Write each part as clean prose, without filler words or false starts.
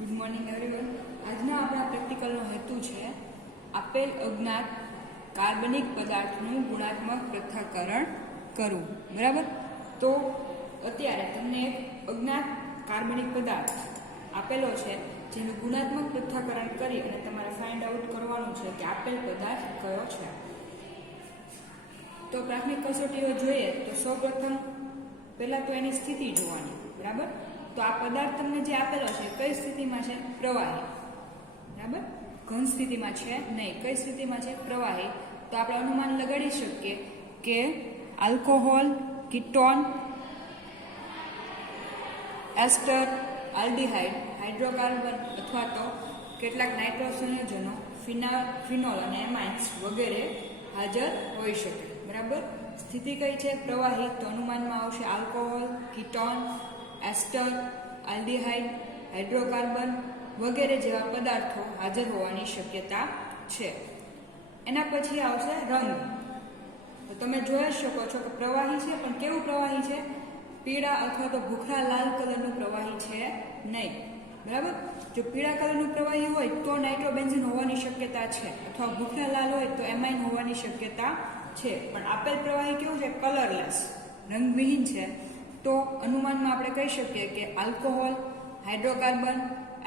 Good morning everyone. આજનો આપણા પ્રેક્ટિકલનો હેતુ છે આપેલ અજ્ઞાત કાર્બનિક પદાર્થનું ગુણાત્મક પૃથ્થકરણ કરવું. બરાબર? તો અત્યારે તમને એક અજ્ઞાત કાર્બનિક પદાર્થ આપેલો છે જેનું ગુણાત્મક પૃથ્થકરણ કરી અને તમારે ફાઇન્ડ આઉટ કરવાનું છે કે આપેલ પદાર્થ કયો છે. તો પ્રાથમિક કસોટીઓ જોઈએ તો સૌપ્રથમ પહેલા તો એની સ્થિતિ જોવાની. બરાબર? તો આ પદાર્થ તમને જે આપેલો છે કઈ સ્થિતિમાં છે? પ્રવાહી. બરાબર? ઘન સ્થિતિમાં છે નહીં. કઈ સ્થિતિમાં છે? પ્રવાહી. તો આપણે અનુમાન લગાડી શકીએ કે આલ્કોહોલ, કીટોન, એસ્ટર, આલ્ડીહાઇડ, હાઇડ્રોકાર્બન અથવા તો કેટલાક નાઇટ્રો સંયોજનો, ફિનોલ અને એમાઇન્સ વગેરે હાજર હોઈ શકે. બરાબર? સ્થિતિ કઈ છે? પ્રવાહી. તો અનુમાનમાં આવશે આલ્કોહોલ, કીટોન, એસ્ટર, આલ્ડીહાઇડ, હાઇડ્રોકાર્બન વગેરે જેવા પદાર્થો હાજર હોવાની શક્યતા છે. એના પછી આવશે રંગ. તો તમે જોઈ શકો છો કે પ્રવાહી છે, પણ કેવું પ્રવાહી છે? પીળા અથવા તો ભૂખરા લાલ કલરનું પ્રવાહી છે નહીં. બરાબર? જો પીળા કલરનું પ્રવાહી હોય તો નાઇટ્રોબેન્ઝીન હોવાની શક્યતા છે, અથવા ભૂખરા લાલ હોય તો એમાઇન હોવાની શક્યતા છે. પણ આપેલ પ્રવાહી કેવું છે? કલરલેસ, રંગવિહીન છે. તો અનુમાનમાં આપણે કહી શકીએ કે આલ્કોહોલ, હાઇડ્રોકાર્બન,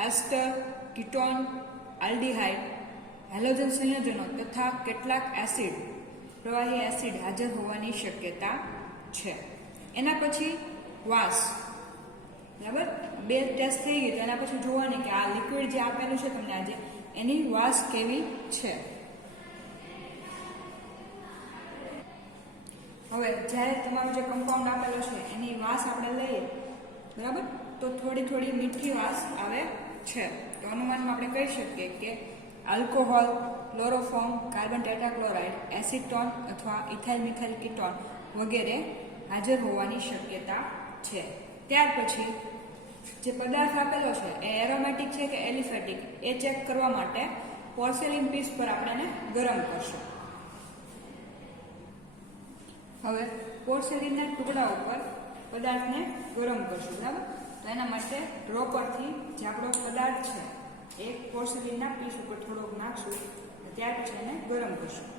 એસ્ટર, કીટોન, આલ્ડીહાઇડ, હેલોજન સંયોજનો તથા કેટલાક એસિડ, પ્રવાહી એસિડ હાજર હોવાની શક્યતા છે. એના પછી વાસ. બરાબર? બે ટેસ્ટ થઈ ગઈ. તો એના પછી જોવાની કે આ લિક્વિડ જે આપેલું છે તમને આજે એની વાસ કેવી છે. હવે જ્યારે તમારું જે કમ્પાઉન્ડ આપેલો છે એની વાસ આપણે લઈએ, બરાબર, તો થોડી થોડી મીઠી વાસ આવે છે. તો અનુમાનમાં આપણે કહી શકીએ કે alcohol, chloroform, carbon tetrachloride, acetone અથવા ઇથાઇલ મિથાઇલ કીટોન વગેરે હાજર હોવાની શક્યતા છે. ત્યાર પછી જે પદાર્થ આપેલો છે એ એરોમેટિક છે કે એલિફેટિક એ ચેક કરવા માટે પોર્સેલિન પીસ પર આપણે એને ગરમ કરશું. હવે પોર્સેલિનના ટુકડા ઉપર પદાર્થને ગરમ કરશું. બરાબર? તો એના માટે ડ્રોપરથી જે આપણો પદાર્થ છે એ પોર્સેલિનના પીસ ઉપર થોડોક નાખશું. ત્યાર પછી એને ગરમ કરશું.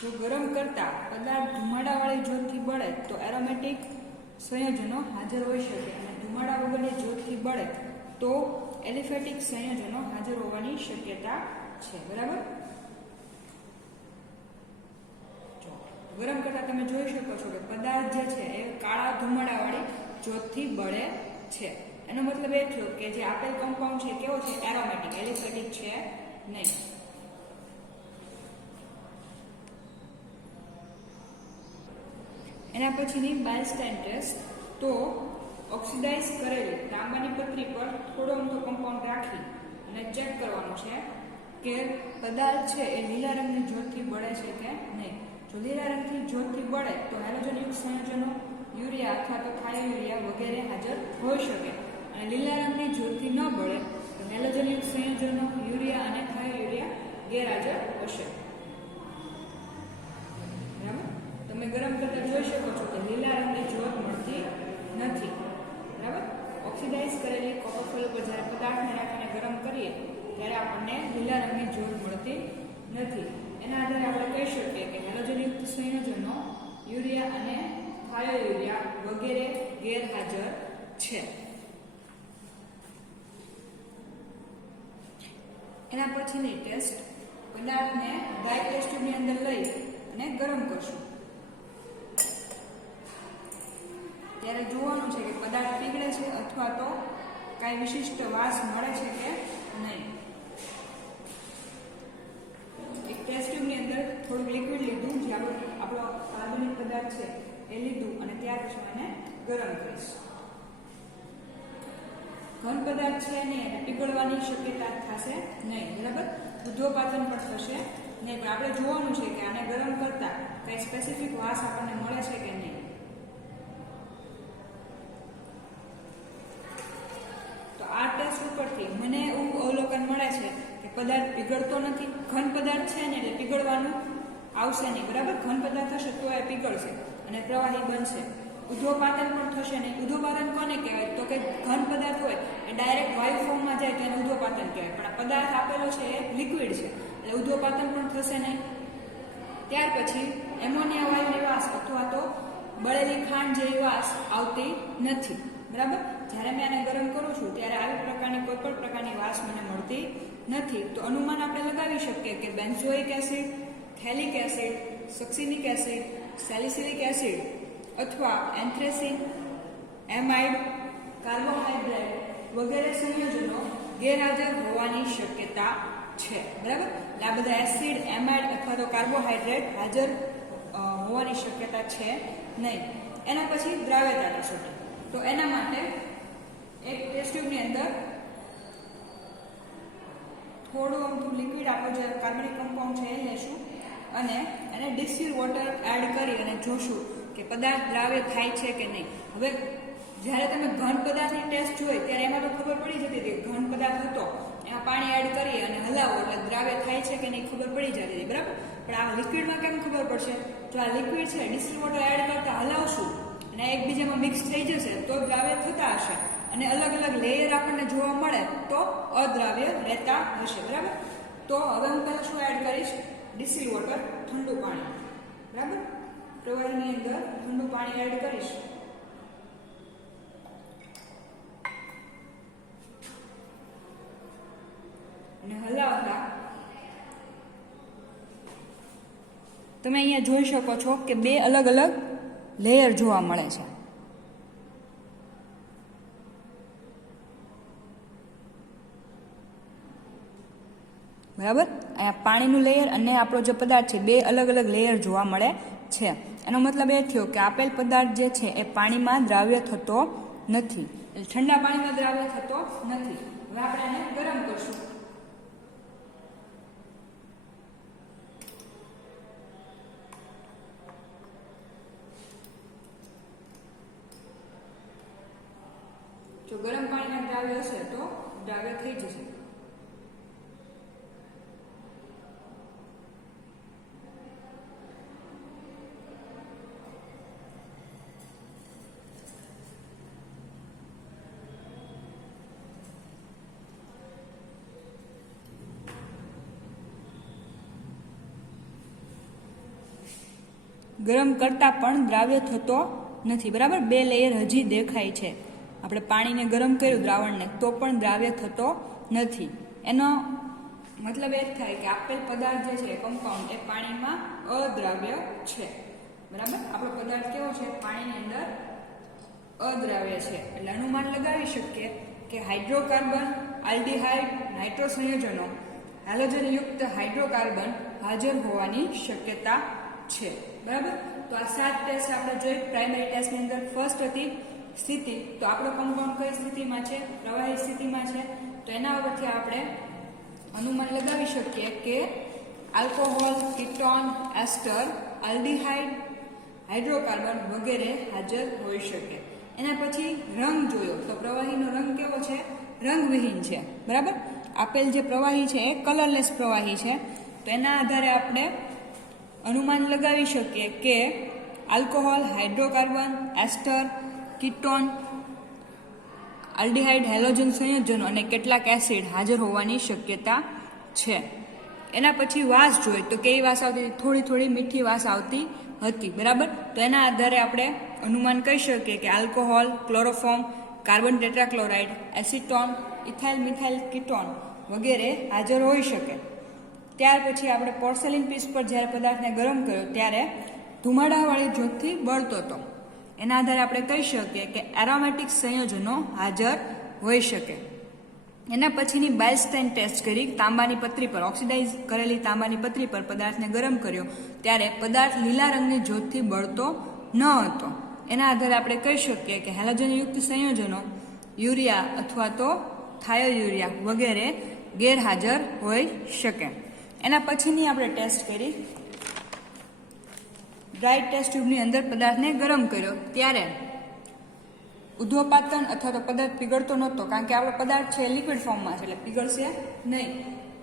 જો ગરમ કરતા પદાર્થ ધુમાડાવાળી જ્યોતથી બળે તો એરોમેટિક સંયોજનો હાજર હોઈ શકે, અને ધુમાડા વગરની જ્યોતથી બળે તો એલિફેટિક સંયોજનો હાજર હોવાની શક્યતા છે. બરાબર? ગરમ કરતા તમે જોઈ શકો છો કે પદાર્થ જે છે એ કાળા ધુમાડાવાળી જ્યોતથી બળે છે. એનો મતલબ એ થયો કે જે આપેલ કમ્પાઉન્ડ છે કેવો છે? એરોમેટિક, એલિફેટિક છે નહીં. એના પછીની બાયસ્ટાઇન ટેસ્ટ. તો ઓક્સિડાઇઝ કરેલી તાંબાની પતરી પર થોડો અમથો કમ્પાઉન્ડ રાખી અને ચેક કરવાનું છે કે પદાર્થ છે એ લીલા રંગની જ્યોતથી બળે છે કે નહીં. જો લીલા રંગથી જ્યોતથી બળે તો હેલોજનયુક્ત સંયોજનો યુરિયા અથવા તો થાયોયુરિયા વગેરે હાજર હોઈ શકે, અને લીલા રંગની જ્યોતથી ન બળે તો હેલોજનયુક્ત સંયોજનો યુરિયા અને થાયોયુરિયા ગેરહાજર હશે. બરાબર? તમે ગરમ કરતા જોઈ શકો છો કે લીલા રંગની જ્યોત મળતી નથી. બરાબર? ઓક્સિડાઇઝ કરેલી કોપર ફોઇલ પર જ્યારે પદાર્થને રાખીને ગરમ કરીએ ત્યારે આપણને લીલા રંગની જ્યોત મળતી નથી. એના આધારે આપણે કહી શકીએ કે હેલોજનયુક્ત સંયોજનો યુરિયા અને થાયોયુરિયા વગેરે ગેરહાજર છે. એના પછીની ટેસ્ટ, પદાર્થને ડ્રાય ટેસ્ટ ટ્યુબની અંદર લઈ અને ગરમ કરશું. ત્યારે જોવાનું છે કે પદાર્થ પીગળે છે અથવા તો કાંઈ વિશિષ્ટ વાસ મળે છે કે નહીં. એક ટેસ્ટ ટ્યુબની અંદર થોડુંક લિક્વિડ લીધું, જે આપણો કાર્બનિક પદાર્થ છે એ લીધું, અને ત્યાર પછી એને ગરમ કરીશ. ઘન પદાર્થ છે નહીં એટલે પીગળવાની શક્યતા થશે નહીં. બરાબર? ઉદ્ધોપાતન પણ થશે નહીં. પણ આપણે જોવાનું છે કે આને ગરમ કરતા કંઈ સ્પેસિફિક વાસ આપણને મળે છે કે નહીં. તો આ ટેસ્ટ ઉપરથી મને એવું અવલોકન મળે છે કે પદાર્થ પીગળતો નથી. ઘન પદાર્થ છે ને એટલે પીગળવાનું આવશે નહીં. બરાબર? ઘન પદાર્થ હશે તો એ પીગળશે અને પ્રવાહી બનશે. ઉધ્વપાતન પણ થશે નહીં. ઉધ્વપાતન કોને કહેવાય? તો કે ઘન પદાર્થ હોય એ ડાયરેક્ટ વાયુ ફોર્મમાં જાય તો એને ઉધ્વપાતન કહેવાય. પણ આ પદાર્થ આપેલો છે એ લિક્વિડ છે એટલે ઉધ્વપાતન પણ થશે નહીં. ત્યાર પછી એમોનિયા વાયુની વાસ અથવા તો બળેલી ખાંડ જેવી વાસ આવતી નથી. બરાબર. જ્યારે મેં આને ગરમ કરું છું ત્યારે આવી પ્રકારની કોઈ પણ પ્રકારની વાસ મને મળતી નથી. તો અનુમાન આપણે લગાવી શકીએ કે benzoic acid, phthalic acid, succinic acid, salicylic acid અથવા એન્થ્રેસિન, એમાઇડ, કાર્બોહાઈડ્રેટ વગેરે સંયોજનો ગેરહાજર હોવાની શક્યતા છે. બરાબર. એટલે આ બધા એસિડ, એમાઇડ અથવા તો કાર્બોહાઈડ્રેટ હાજર હોવાની શક્યતા છે નહીં. એના પછી દ્રાવ્યતા કસોટી. તો એના માટે એક ટેસ્ટ ટ્યુબની અંદર થોડું અમથું લિક્વિડ આપણું જે કાર્બનિક કમ્પાઉન્ડ છે એ લેશું અને એને ડિસ્ટિલ્ડ વોટર એડ કરી અને જોશું કે પદાર્થ દ્રાવ્ય થાય છે કે નહીં. હવે જ્યારે તમે ઘન પદાર્થની ટેસ્ટ જોઈ ત્યારે એમાં તો ખબર પડી જતી હતી ઘન પદાર્થ હતો, એમાં પાણી એડ કરી અને હલાવો એટલે દ્રાવ્ય થાય છે કે નહીં ખબર પડી જતી હતી. બરાબર. પણ આ લિક્વિડમાં કેમ ખબર પડશે? જો આ લિક્વિડ છે ડિસ્ટિલ્ડ વોટર એડ કરતા હલાવશું અને એકબીજામાં મિક્સ થઈ જશે તો દ્રાવ્ય થતા હશે અને અલગ અલગ લેયર આપણને જોવા મળે તો અદ્રાવ્ય રહેતા હશે. બરાબર. તો હવે હું પહેલાં શું એડ કરીશ? ડિસ્ટિલ્ડ વોટર, ઠંડુ પાણી. બરાબર. પ્રવાહીની અંદર ઠંડુ પાણી એડ કરીશ અને હલાવતા તમે અહીંયા જોઈ શકો છો કે બે અલગ અલગ લેયર જોવા મળે છે. બરાબર. અહીંયા પાણીનું લેયર અને આપણો જે પદાર્થ છે બે અલગ અલગ લેયર જોવા મળે છે. એનો મતલબ એ થયો કે આપેલ પદાર્થ જે છે એ પાણીમાં દ્રાવ્ય થતો નથી, ઠંડા પાણીમાં દ્રાવ્ય થતો નથી. હવે આપણે એને ગરમ કરશું. જો ગરમ પાણીમાં દ્રાવ્ય હશે તો દ્રાવ્ય થઈ જશે. ગરમ કરતા પણ દ્રાવ્ય થતો નથી. બરાબર. બે લેયર હજી દેખાય છે. આપણે પાણીને ગરમ કર્યું દ્રાવણને તો પણ દ્રાવ્ય થતો નથી. એનો મતલબ એ થાય કે આપેલ પદાર્થ જે છે કમ્પાઉન્ડ એ પાણીમાં અદ્રાવ્ય છે. બરાબર. આપણો પદાર્થ કેવો છે? પાણીની અંદર અદ્રાવ્ય છે. એટલે અનુમાન લગાવી શકીએ કે હાઇડ્રોકાર્બન, આલ્ડીહાઇડ, નાઇટ્રો સંયોજનો, હેલોજનયુક્ત હાઇડ્રોકાર્બન હાજર હોવાની શક્યતા છે. બરાબર. તો આ 7 ટેસ્ટ આપણે જોઈ. પ્રાઇમરી ટેસ્ટની અંદર ફર્સ્ટ હતી સ્થિતિ. તો આપણો કમ્પાઉન્ડ કઈ સ્થિતિમાં છે? પ્રવાહી સ્થિતિમાં છે. તો એના ઉપરથી આપણે અનુમાન લગાવી શકીએ કે આલ્કોહોલ, કીટોન, એસ્ટર, આલ્ડીહાઇડ, હાઇડ્રોકાર્બન વગેરે હાજર હોઈ શકે. એના પછી રંગ જોયો તો પ્રવાહીનો રંગ કેવો છે? રંગવિહીન છે. બરાબર. આપેલ જે પ્રવાહી છે એ કલરલેસ પ્રવાહી છે. તો એના આધારે આપણે અનુમાન લગાવી શકીએ કે આલ્કોહોલ, હાઇડ્રોકાર્બન, એસ્ટર, કીટોન, આલ્ડીહાઇડ, હેલોજન સંયોજનો અને કેટલાક એસિડ હાજર હોવાની શક્યતા છે. એના પછી વાસ જોઈએ તો કેવી વાસ આવતી? થોડી થોડી મીઠી વાસ આવતી હતી. બરાબર. તો એના આધારે આપણે અનુમાન કહી શકીએ કે alcohol, chloroform, carbon tetrachloride, acetone, ethyl methyl ketone વગેરે હાજર હોઈ શકે. ત્યાર પછી આપણે પોર્સેલિન પીસ પર જ્યારે પદાર્થને ગરમ કર્યો ત્યારે ધુમાડાવાળી જ્યોતથી બળતો હતો. એના આધારે આપણે કહી શકીએ કે એરોમેટિક સંયોજનો હાજર હોઈ શકે. એના પછીની બાઇલસ્ટાઇન ટેસ્ટ કરી તાંબાની પતરી પર, ઓક્સિડાઇઝ કરેલી તાંબાની પતરી પર પદાર્થને ગરમ કર્યો ત્યારે પદાર્થ લીલા રંગની જ્યોતથી બળતો ન હતો. એના આધારે આપણે કહી શકીએ કે હેલોજનયુક્ત સંયોજનો યુરિયા અથવા તો થાયોયુરિયા વગેરે ગેરહાજર હોઈ શકે. એના પછીની આપણે ટેસ્ટ કરી ડ્રાય ટેસ્ટ ટ્યુબની અંદર પદાર્થને ગરમ કર્યો ત્યારે ઉધ્વપાતન અથવા તો પદાર્થ પીગળતો નહોતો, કારણ કે આપણો પદાર્થ છે લિક્વિડ ફોર્મમાં છે એટલે પીગળશે નહીં.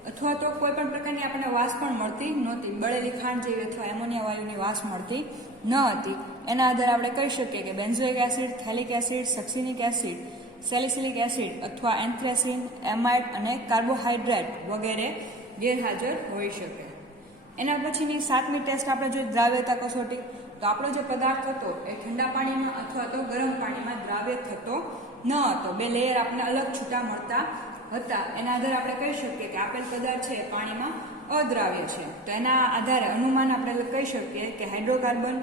અથવા તો કોઈ પણ પ્રકારની આપણને વાસ પણ મળતી નહોતી. બળેલી ખાંડ જેવી અથવા એમોનિયા વાયુની વાસ મળતી ન હતી. એના આધારે આપણે કહી શકીએ કે benzoic acid, phthalic acid, succinic acid, salicylic acid અથવા એન્થ્રેસિન, એમાઇડ અને કાર્બોહાઈડ્રેટ વગેરે ગેરહાજર હોઈ શકે. એના પછીની 7મી ટેસ્ટ આપણે જોઈએ દ્રાવ્યતા કસોટી. તો આપણો જે પદાર્થ હતો એ ઠંડા પાણીમાં અથવા તો ગરમ પાણીમાં દ્રાવ્ય થતો ન હતો. 2 લેયર આપણને અલગ છૂટા મળતા હતા. એના આધારે આપણે કહી શકીએ કે આપેલ પદાર્થ છે એ પાણીમાં અદ્રાવ્ય છે. તો એના આધારે અનુમાન આપણે કહી શકીએ કે હાઇડ્રોકાર્બન,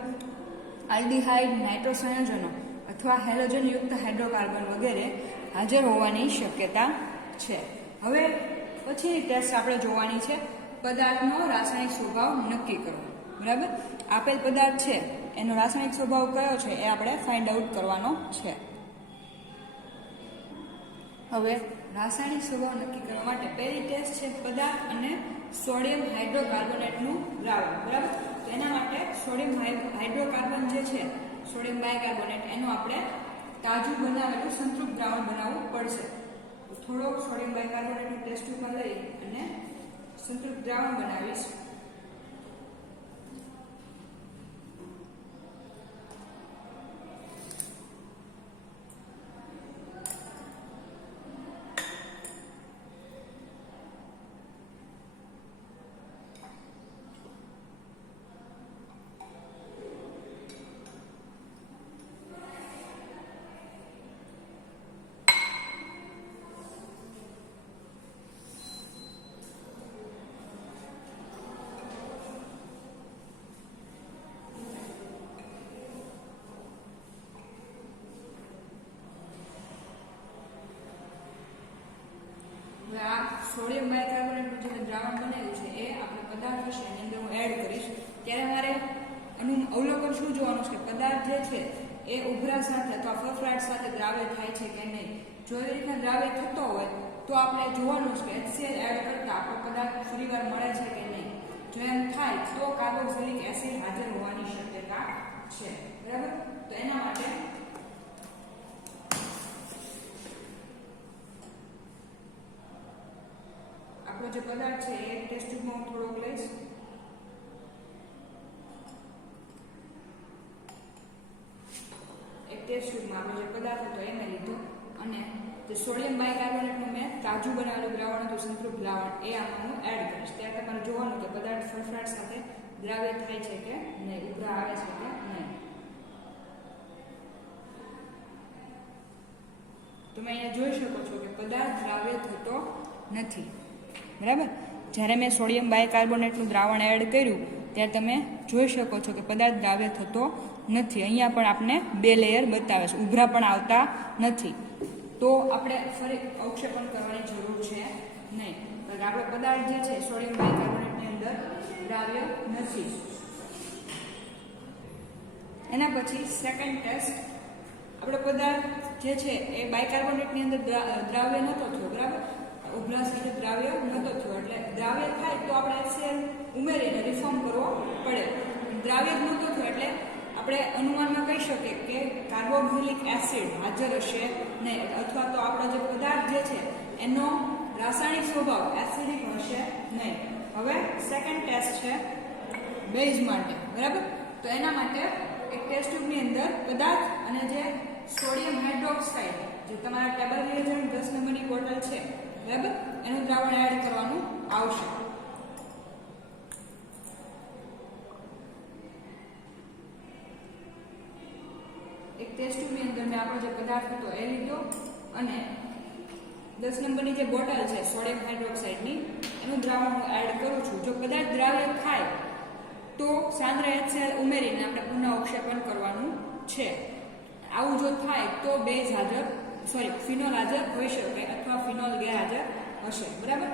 આલ્ડીહાઇડ, નાઇટ્રો સંયોજનો અથવા હેલોજનયુક્ત હાઇડ્રોકાર્બન વગેરે હાજર હોવાની શક્યતા છે. હવે પછીની ટેસ્ટ આપણે જોવાની છે પદાર્થનો રાસાયણિક સ્વભાવ નક્કી કરવો. બરાબર, આપેલ પદાર્થ છે એનો રાસાયણિક સ્વભાવ કયો છે એ આપણે ફાઇન્ડ આઉટ કરવાનો છે. હવે રાસાયણિક સ્વભાવ નક્કી કરવા માટે પહેલી ટેસ્ટ છે પદાર્થ અને સોડિયમ હાઇડ્રોકાર્બોનેટનું દ્રાવણ. બરાબર, તો એના માટે સોડિયમ હાઇડ્રોકાર્બન જે છે, સોડિયમ બાયકાર્બોનેટ, એનું આપણે તાજું બનાવેલું સંતૃપ્ત દ્રાવણ બનાવવું પડશે. થોડોક સોડિયમ બાયકાર્બોનેટનું ટેસ્ટ ટ્યુબમાં લઈ અને સંતૃપ્ત દ્રાવણ બનાવીશ. આ સોડિયમ બાયકાર્બોનેટનું જે દ્રાવણ બનેલું છે એ આપણે પદાર્થ હશે એની અંદર હું એડ કરીશ. ત્યારે મારે અવલોકન શું જોવાનું છે કે પદાર્થ જે છે એ ઉભરા સાથે અથવા ફફડાટ સાથે દ્રાવ્ય થાય છે કે નહીં. જો એવી રીતના દ્રાવ્ય થતો હોય તો આપણે જોવાનું છે કે HCl એડ કરતા આપણો પદાર્થ ફરીવાર મળે છે કે નહીં. જો એમ થાય તો કાર્બોક્સિલિક એસિડ હાજર હોવાની શક્યતા છે. બરાબર, તો એના માટે આપણો જે પદાર્થ છે એ ટેસ્ટ ટ્યુબમાં હું થોડોક લઈશ. એક ટેસ્ટ ટ્યુબમાં આપણે જે પદાર્થ હતો એને લીધો અને જે સોડિયમ બાયકાર્બોનેટનું મેં તાજું બનાવેલું દ્રાવણ હતું, સંતૃપ્ત દ્રાવણ, એ આમાં હું એડ કરીશ. ત્યારે તમારે જોવાનું કે પદાર્થ ફફડાટ સાથે દ્રાવ્ય થાય છે કે નહીં, ઉભરા આવે છે કે નહીં. તમે અહીંયા જોઈ શકો છો કે પદાર્થ દ્રાવ્ય થતો નથી. બરાબર, જ્યારે મેં સોડિયમ બાયકાર્બોનેટનું દ્રાવણ એડ કર્યું ત્યારે તમે જોઈ શકો છો કે પદાર્થ દ્રાવ્ય થતો નથી. અહીંયા પણ આપણે 2 લેયર બતાવે છે, ઉભરા પણ આવતા નથી. તો આપણે ફરી અવક્ષેપણ કરવાની જરૂર છે નહીં. કારણ કે આપણો પદાર્થ જે છે સોડિયમ બાયકાર્બોનેટની અંદર દ્રાવ્ય નથી. એના પછી સેકન્ડ ટેસ્ટ, આપણો પદાર્થ જે છે એ બાયકાર્બોનેટની અંદર દ્રાવ્ય નહોતો થયો. બરાબર, ઉભરા સાથે દ્રાવ્ય નહોતો થયો એટલે દ્રાવ્ય થાય તો આપણે HCl ઉમેરીને રિફોર્મ કરવો પડે. દ્રાવ્ય જ નહોતો થયો એટલે આપણે અનુમાનમાં કહી શકીએ કે કાર્બોક્સિલિક એસિડ હાજર હશે નહીં, અથવા તો આપણો જે પદાર્થ જે છે એનો રાસાયણિક સ્વભાવ એસિડિક હશે નહીં. હવે સેકન્ડ ટેસ્ટ છે બેઝ માટે. બરાબર, તો એના માટે એક ટેસ્ટ ટ્યુબની અંદર પદાર્થ અને જે સોડિયમ હાઇડ્રોક્સાઇડ, જે તમારા ટેબલ રિએજન્ટ 10 નંબરની બોટલ છે, બરાબર, એનું દ્રાવણ એડ કરવાનું આવશે. એક ટેસ્ટ ટ્યુબની અંદર મેં આપણો જે પદાર્થ હતો એ લીધો અને 10 નંબરની જે બોટલ છે સોડિયમ હાઇડ્રોક્સાઇડની, એનું દ્રાવણ હું એડ કરું છું. જો પદાર્થ દ્રાવ્ય થાય તો સાંદ્ર HCl ઉમેરીને આપણે પુનઃ અવક્ષેપણ કરવાનું છે. આવું જો થાય તો બેઝ હાજર ફિનોલ હાજર હોઈ શકે અથવા ફિનોલ ગેરહાજર હશે. બરાબર,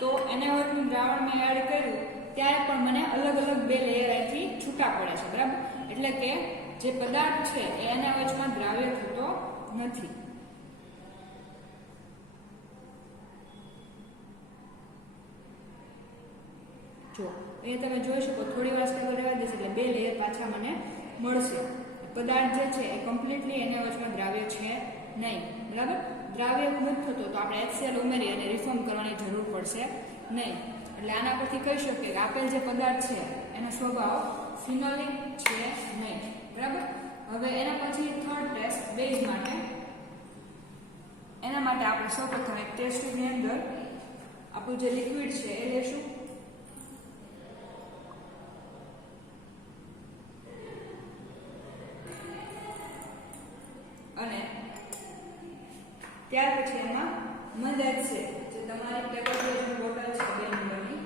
તો એનાવટનું દ્રાવણ મેં એડ કર્યું ત્યારે પણ મને અલગ અલગ 2 લેયર અહીંથી છૂટા પડે છે. બરાબર, એટલે કે જે પદાર્થ છે એ એનાવચમાં દ્રાવ્ય થતો નથી. જો એ તમે જોઈ શકો, થોડી વાર સ્ટેબલ રહેવા દેશે એટલે 2 લેયર પાછા મને મળશે. પદાર્થ જે છે એ કમ્પ્લીટલી એના વચમાં દ્રાવ્ય છે નહીં. બરાબર, દ્રાવ્ય નથી થતો તો આપણે HCl ઉમેરી અને રિફોર્મ કરવાની જરૂર પડશે નહીં. એટલે આના પરથી કહી શકીએ કે આપેલ જે પદાર્થ છે એનો સ્વભાવ ફિનોલિક છે નહીં. બરાબર. હવે એના પછી થર્ડ ટેસ્ટ બેઝ માટે. એના માટે આપણે સૌપ્રથમ એક ટેસ્ટ ટ્યુબની અંદર આપણું જે લિક્વિડ છે એ લેશું. અને ત્યાર પછી એમાં મંદ છે જે તમારી ટેબલ પર જે બોટલ છે 2 નંબરની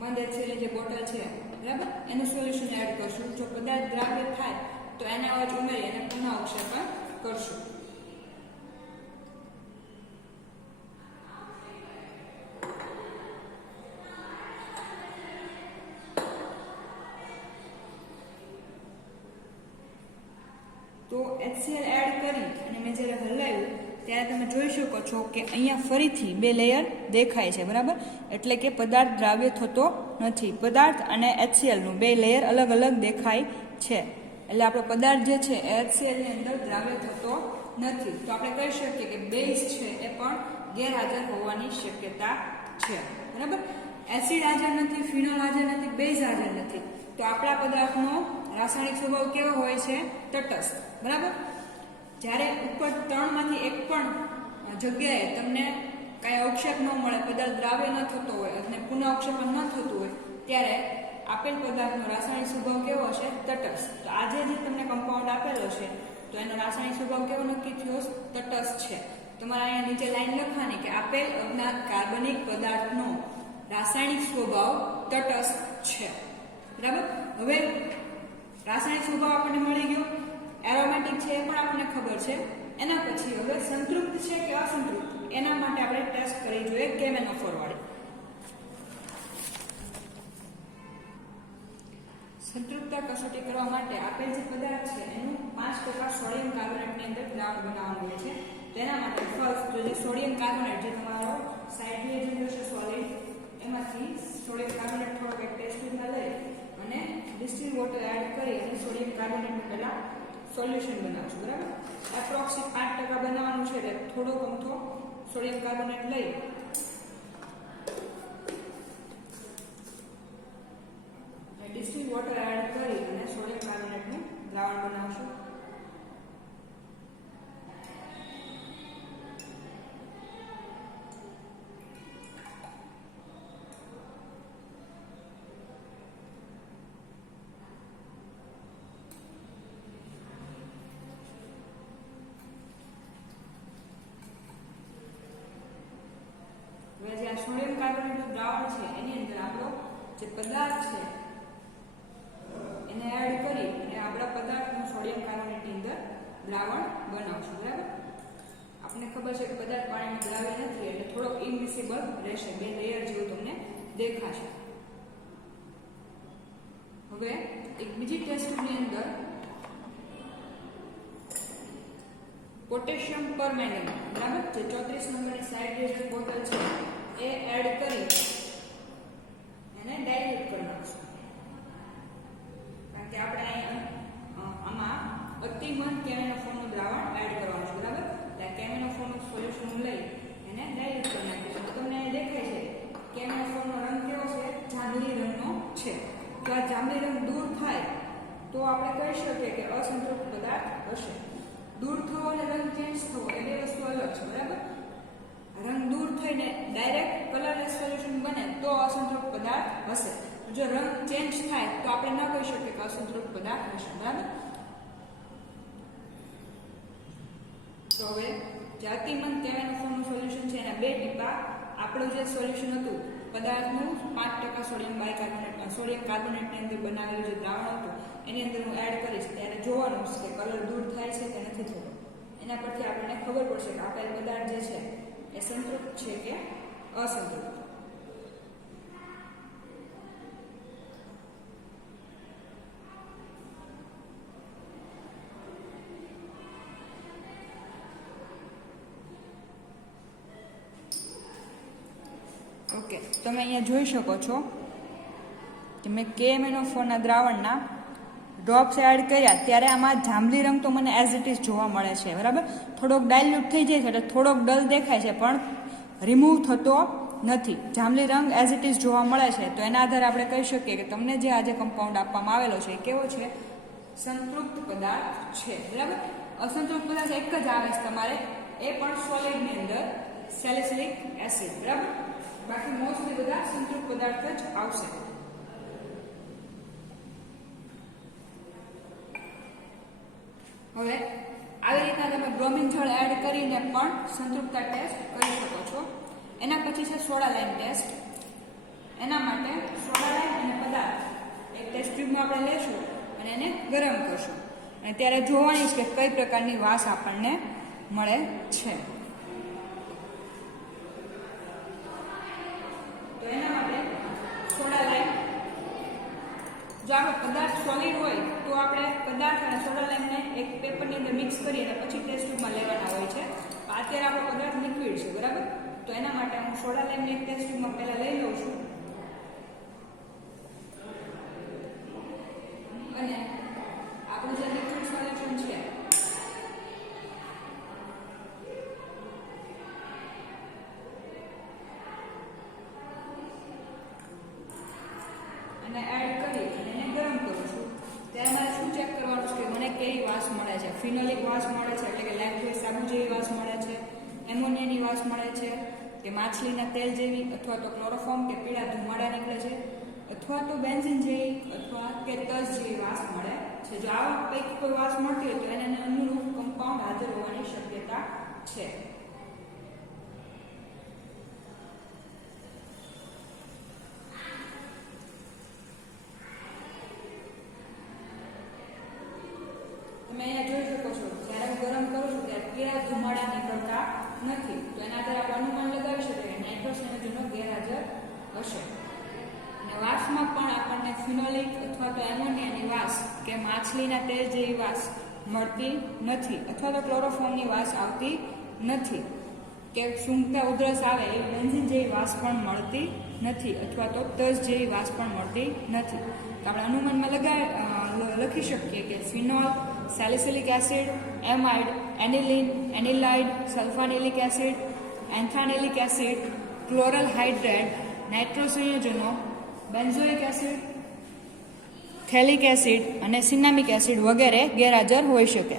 મંદ છે જે બોટલ છે બરાબર એનું સોલ્યુશન એડ કરશું. જો પદાર્થ દ્રાવ્ય થાય તો એને અવાજ ઉમેરી અને પુનઃ અવક્ષેપણ કરશું. તો HCl એડ કરી અને મેં જ્યારે હલાવ્યું ત્યારે તમે જોઈ શકો છો કે અહીંયા ફરીથી 2 લેયર દેખાય છે. બરાબર. એટલે કે પદાર્થ દ્રાવ્ય થતો નથી. પદાર્થ અને HCl નું 2 લેયર અલગ અલગ દેખાય છે. એટલે આપણો પદાર્થ જે છે એ HCl ની અંદર દ્રાવ્ય થતો નથી. તો આપણે કહી શકીએ કે બેઝ છે એ પણ ગેરહાજર હોવાની શક્યતા છે. બરાબર. એસિડ હાજર નથી, ફિનોલ હાજર નથી, બેઝ હાજર નથી. તો આપણા પદાર્થનો રાસાયણિક સ્વભાવ કેવો હોય છે? તટસ્થ. બરાબર. જ્યારે ઉપર 3 માંથી એક પણ જગ્યાએ તમને કાંઈ અવક્ષેપ ન મળે, પદાર્થ દ્રાવ્ય ન થતો હોય અને પુનઃ અવક્ષેપણ ન થતું હોય, ત્યારે આપેલ પદાર્થનો રાસાયણિક સ્વભાવ કેવો હશે? તટસ્થ. તો આજે જે તમને કમ્પાઉન્ડ આપેલો છે તો એનો રાસાયણિક સ્વભાવ કેવો નક્કી થયો? તટસ્થ છે. તમારે અહીંયા નીચે લાઈન લખવાની કે આપેલ અજ્ઞાત કાર્બનિક પદાર્થનો રાસાયણિક સ્વભાવ તટસ્થ છે. બરાબર. હવે રાસાયણિક સ્વભાવ આપણને મળી ગયો, એરોમેટિક છે એ પણ આપણને ખબર છે. એના પછી હવે સંતૃપ્ત છે કે અસંતૃપ્ત એના માટે આપણે ટેસ્ટ કરી જોઈએ કેમેનોફોર વાળી. સંતૃપ્તતા કસોટી કરવા માટે આપેલ જે પદાર્થ છે એનું 5% સોડિયમ કાર્બોનેટની અંદર દ્રાવણ બનાવવાનું હોય છે. તેના માટે ફર્સ્ટ જે સોડિયમ કાર્બોનેટ જે તમારો સાઇડ રિએજન્ટ હશે સોલિડ, એમાંથી સોડિયમ કાર્બોનેટ થોડોક એક ટેસ્ટ ટ્યુબમાં લઈ અને ડિસ્ટિલ વોટર એડ કરી અને સોડિયમ કાર્બોનેટનું પહેલા સોલ્યુશન બનાવશું. બરાબર. એપ્રોક્સી 5% બનાવવાનું છે એટલે થોડોક અમથો સોડિયમ કાર્બોનેટ લઈ ડિસ્ટિલ વોટર એડ કરી અને સોડિયમ કાર્બોનેટનું દ્રાવણ બનાવશું. હવે જે આ સોડિયમ કાર્બોનેટનું દ્રાવણ છે એની અંદર આપણો જે પદાર્થ છે એને એડ કરી અને આપણા પદાર્થનું સોડિયમ કાર્બોનેટની અંદર દ્રાવણ બનાવશું. બરાબર. આપણને ખબર છે કે પદાર્થ પાણીમાં દ્રાવ્ય નથી એટલે થોડોક ઇનવિઝિબલ રહેશે, 2 લેયર જેવું તમને દેખાશે. હવે એક બીજી ટેસ્ટ ટ્યુબની અંદર પોટેશિયમ પરમેંગનેટ, બરાબર, જે 34 નંબરની સાઇડ રિએજન્ટ બોટલ છે એ એડ કરી એને ડાયલ્યુટ કરી નાખશું. કારણ કે આપણે અહીંયા આમાં અતિમંદ કેમેનોફોરનું દ્રાવણ એડ કરવાનું છે. બરાબર. એટલે કેમેનોફોરનું સોલ્યુશન લઈ એને ડાયલ્યુટ કરી નાખીશું. તો તમને અહીં દેખાય છે કેમેનોફોરનો રંગ કેવો છે? જાંબલી રંગનો છે. તો આ જાંબલી રંગ દૂર થાય તો આપણે કહી શકીએ કે અસંતૃપ્ત પદાર્થ હશે. દૂર થવો અને રંગ ચેન્જ થવો એ 2 વસ્તુ અલગ છે. બરાબર. રંગ દૂર થઈને ડાયરેક્ટ કલરલેસ સોલ્યુશન બને તો અસંતૃપ્ત પદાર્થ હશે. જો રંગ ચેન્જ થાય તો આપણે ન કહી શકીએ કે અસંતૃપ્ત પદાર્થ હશે. બરાબર. તો હવે જે અતિમંદ કેમેનોફોરનું સોલ્યુશન છે એના 2 ટીપા આપણું જે સોલ્યુશન હતું પદાર્થનું 5% સોડિયમ કાર્બોનેટની અંદર બનાવેલું જે દ્રાવણ હતું એની અંદર હું એડ કરીશ. ત્યારે જોવાનું કે કલર દૂર થાય છે કે નથી થતો. એના પરથી આપણને ખબર પડશે કે આપેલ પદાર્થ જે છે એ સંતૃપ્ત છે કે અસંતૃપ્ત. ઓકે. તમે અહીંયા જોઈ શકો છો કે મેં કેમેનોફોરના દ્રાવણના ડ્રોપ્સ એડ કર્યા ત્યારે આમાં જાંબલી રંગ તો મને એઝ ઇટ ઇઝ જોવા મળે છે. બરાબર. થોડોક ડાયલ્યુટ થઈ જાય છે એટલે થોડોક ડલ દેખાય છે પણ રિમૂવ થતો નથી. જાંબલી રંગ એઝ ઇટ ઇઝ જોવા મળે છે, તો એના આધારે આપણે કહી શકીએ કે તમને જે આજે કમ્પાઉન્ડ આપવામાં આવેલો છે એ કેવો છે? સંતૃપ્ત પદાર્થ છે. બરાબર. અસંતૃપ્ત પદાર્થ એક જ આવે છે તમારે, એ પણ સોલિડની અંદર સેલિસિલિક એસિડ. બરાબર. બાકી મોસ્ટલી બધા સંતૃપ્ત પદાર્થ જ આવશે. હવે આવી રીતના તમે બ્રોમિન જળ એડ કરીને પણ સંતૃપ્તતા ટેસ્ટ કરી શકો છો. એના પછી છે સોડા લાઇમ ટેસ્ટ. એના માટે સોડા લાઇમ અને પદાર્થ એક ટેસ્ટ ટ્યુબમાં આપણે લેશું અને એને ગરમ કરશું અને ત્યારે જોવાની છે કે કઈ પ્રકારની વાસ આપણને મળે છે. તો એના માટે સોડા લાઇમ, જો આપણો પદાર્થ સોલિડ હોય તો આપણે પદાર્થ અને સોડા લાઇમને એક પેપરની અંદર મિક્સ કરી અને પછી ટેસ્ટ ટ્યુબમાં લેવાના હોય છે. અત્યારે આપણો પદાર્થ લિક્વિડ છે. બરાબર. તો એના માટે હું સોડા લાઇમને એક ટેસ્ટ ટ્યુબમાં પહેલા લઈ લઉં છું અને આપણું જે લિક્વિડ સોલ્યુશન છે અને એડ કરી અને એને ગરમ કરું છું. ત્યારે મારે શું ચેક કરવાનું છે કે મને કેવી વાસ મળે છે? ફિનોલિક વાસ મળે છે, એટલે કે લેક્ટોઝ સાબુ જેવી વાસ મળે છે, એમોનિયાની વાસ મળે છે, કે માછલીના તેલ જેવી, અથવા તો ક્લોરોફોર્મ કે પીળા ધુમાડા નીકળે છે, અથવા તો બેન્ઝીન જેવી, અથવા કે તજ જેવી વાસ મળે છે. જો આવા પૈકી કોઈ વાસ મળતી હોય તો એને અનુરૂપ કમ્પાઉન્ડ હાજર હોવાની શક્યતા છે. તમે અહીંયા જોઈ શકો છો, જ્યારે હું ગરમ કરું છું ત્યારે પીળા ધુમાડા નીકળતા નથી. તો એના આધારે આપણે અનુમાન લગાવી શકીએ કે નાઇટ્રોજનનો ગેરહાજર હશે. અને વાસમાં પણ આપણને ફિનોલિક અથવા તો એમોનિયાની વાસ કે માછલીના તેલ જેવી વાસ મળતી નથી, અથવા તો ક્લોરોફોર્મની વાસ આવતી નથી, કે સૂંઘતા ઉધરસ આવે એવી બેન્ઝીન જેવી વાસ પણ મળતી નથી, અથવા તો તજ જેવી વાસ પણ મળતી નથી. તો આપણે અનુમાનમાં લખી શકીએ કે phenol, salicylic acid, amide, aniline, anilide, sulphanilic acid, anthranilic acid, chloral hydrate, નાઇટ્રોસંયોજનો, બેન્ઝોઇક એસિડ, થેલિક એસિડ અને સિનામિક એસિડ વગેરે ગેરહાજર હોઈ શકે.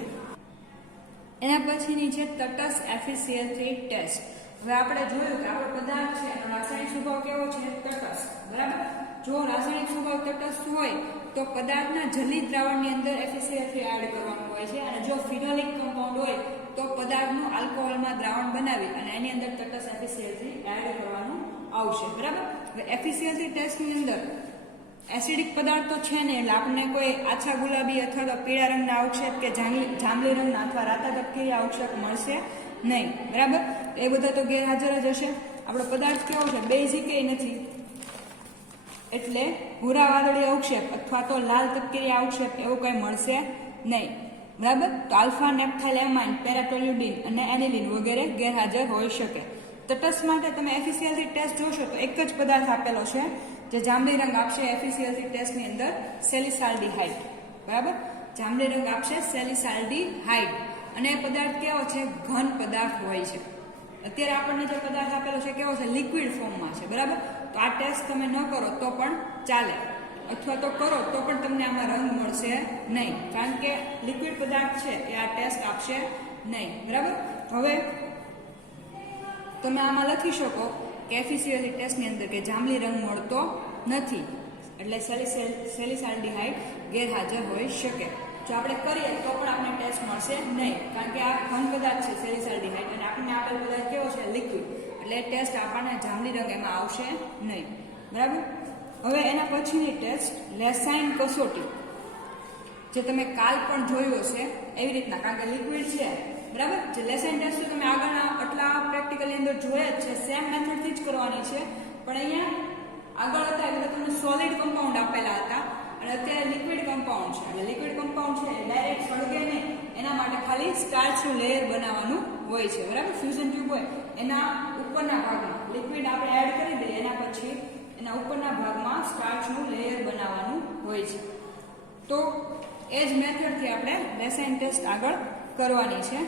એના પછીની છે તટસ્થ FeCl3 ટેસ્ટ. હવે આપણે જોયું કે આપણો પદાર્થ છે એનો રાસાયણિક સ્વભાવ કેવો છે? તટસ્થ. બરાબર. જો રાસાયણિક સ્વભાવ તટસ્થ હોય તો પદાર્થના જલી દ્રાવણની અંદર FeCl3 એડ કરવાનું હોય છે, અને જો ફિનોલિક કમ્પાઉન્ડ હોય તો પદાર્થનું આલ્કોહોલમાં દ્રાવણ બનાવી અને એની અંદર તટસ્થ FeCl3 એડ કરવાનું આવશે. બરાબર. હવે FeCl3 ટેસ્ટની અંદર એસિડિક પદાર્થ તો છે ને, એટલે આપણને કોઈ આછા ગુલાબી અથવા તો પીળા રંગના અવક્ષેપ કે જાંબલી રંગના અથવા રાતા તપકીરી અવક્ષેપ મળશે નહીં. બરાબર. એ બધા તો ગેરહાજર જ હશે. આપણો પદાર્થ કેવો છે? બેઝિક એ નથી, એટલે ભૂરા વાદળી અવક્ષેપ અથવા તો લાલ તપકીરી અવક્ષેપ એવું કંઈ મળશે નહીં. બરાબર. તો આલ્ફા નેપ્થાઇલ એમાઇન, પેરાટોલ્યુડિન અને એનિલિન વગેરે ગેરહાજર હોઈ શકે. તટસ્થ માટે તમે FeCl3 ટેસ્ટ જોશો તો એક જ પદાર્થ આપેલો છે જે જાંબલી રંગ આપશે FeCl3 ટેસ્ટની અંદર, સેલિસાલ્ડીહાઇડ. બરાબર. જાંબલી રંગ આપશે સેલિસાલ્ડીહાઇડ, અને એ પદાર્થ કેવો છે? ઘન પદાર્થ હોય છે. અત્યારે આપણને જે પદાર્થ આપેલો છે કેવો છે? લિક્વિડ ફોર્મમાં છે. બરાબર. તો આ ટેસ્ટ તમે ન કરો તો પણ ચાલે, અથવા તો કરો તો પણ તમને આમાં રંગ મળશે નહીં, કારણ કે લિક્વિડ પદાર્થ છે એ આ ટેસ્ટ આપશે નહીં. બરાબર. હવે તમે આમાં લખી શકો કે FeCl3 ટેસ્ટની અંદર કે જાંબલી રંગ મળતો નથી, એટલે સેલિસાલ્ડીહાઇડ ગેરહાજર હોઈ શકે. જો આપણે કરીએ તો પણ આપણને ટેસ્ટ મળશે નહીં, કારણ કે આ ઘન પદાર્થ છે સેલિસાલ્ડીહાઇડ, અને આપણને આપેલ પદાર્થ કેવો છે? લિક્વિડ, એટલે ટેસ્ટ આપણને જાંબલી રંગ એમાં આવશે નહીં. બરાબર. હવે એના પછીની ટેસ્ટ લેસાઇન કસોટી, જે તમે કાલ પણ જોયું હશે એવી રીતના, કારણ કે લિક્વિડ છે. બરાબર. જે લેસાઇન ટેસ્ટ તમે આગળના આટલા પ્રેક્ટિકલની અંદર જોયા જ છે, સેમ મેથડથી જ કરવાની છે, પણ અહીંયા આગળ હતા એટલે તમને સોલિડ કમ્પાઉન્ડ આપેલા હતા, અને અત્યારે લિક્વિડ કમ્પાઉન્ડ છે. એટલે લિક્વિડ કમ્પાઉન્ડ છે એ ડાયરેક્ટ સળગે નહીં, એના માટે ખાલી સ્ટાર્ચનું લેયર બનાવવાનું હોય છે. બરાબર. ફ્યુઝન ટ્યુબ હોય એના ઉપરના ભાગમાં લિક્વિડ આપણે એડ કરી દઈએ, એના પછી એના ઉપરના ભાગમાં સ્ટાર્ચનું લેયર બનાવવાનું હોય છે. તો એ જ મેથડથી આપણે લેસાઇન ટેસ્ટ આગળ કરવાની છે.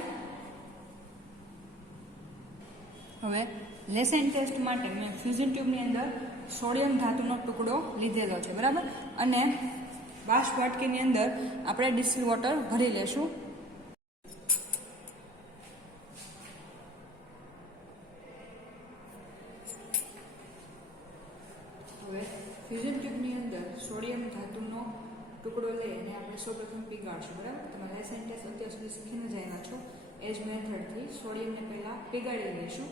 હવે લેસાઇન ટેસ્ટ માટે મેં ફ્યુઝન ટ્યુબની અંદર સોડિયમ ધાતુનો ટુકડો લીધેલો છે, બરાબર. અને બાષ્પ વાટકીની અંદર આપણે ડિસ્ટિલ વોટર ભરી લેશું. હવે ફ્યુઝન ટ્યુબની અંદર સોડિયમ ધાતુનો ટુકડો લઈ અને આપણે સૌપ્રથમ પીગાળશું, બરાબર. તમે લેસાઇન ટેસ્ટ અત્યાર સુધી શીખીને જ આવ્યા છો એ જ મેથડથી સોડિયમને પહેલાં પીગાળી લઈશું.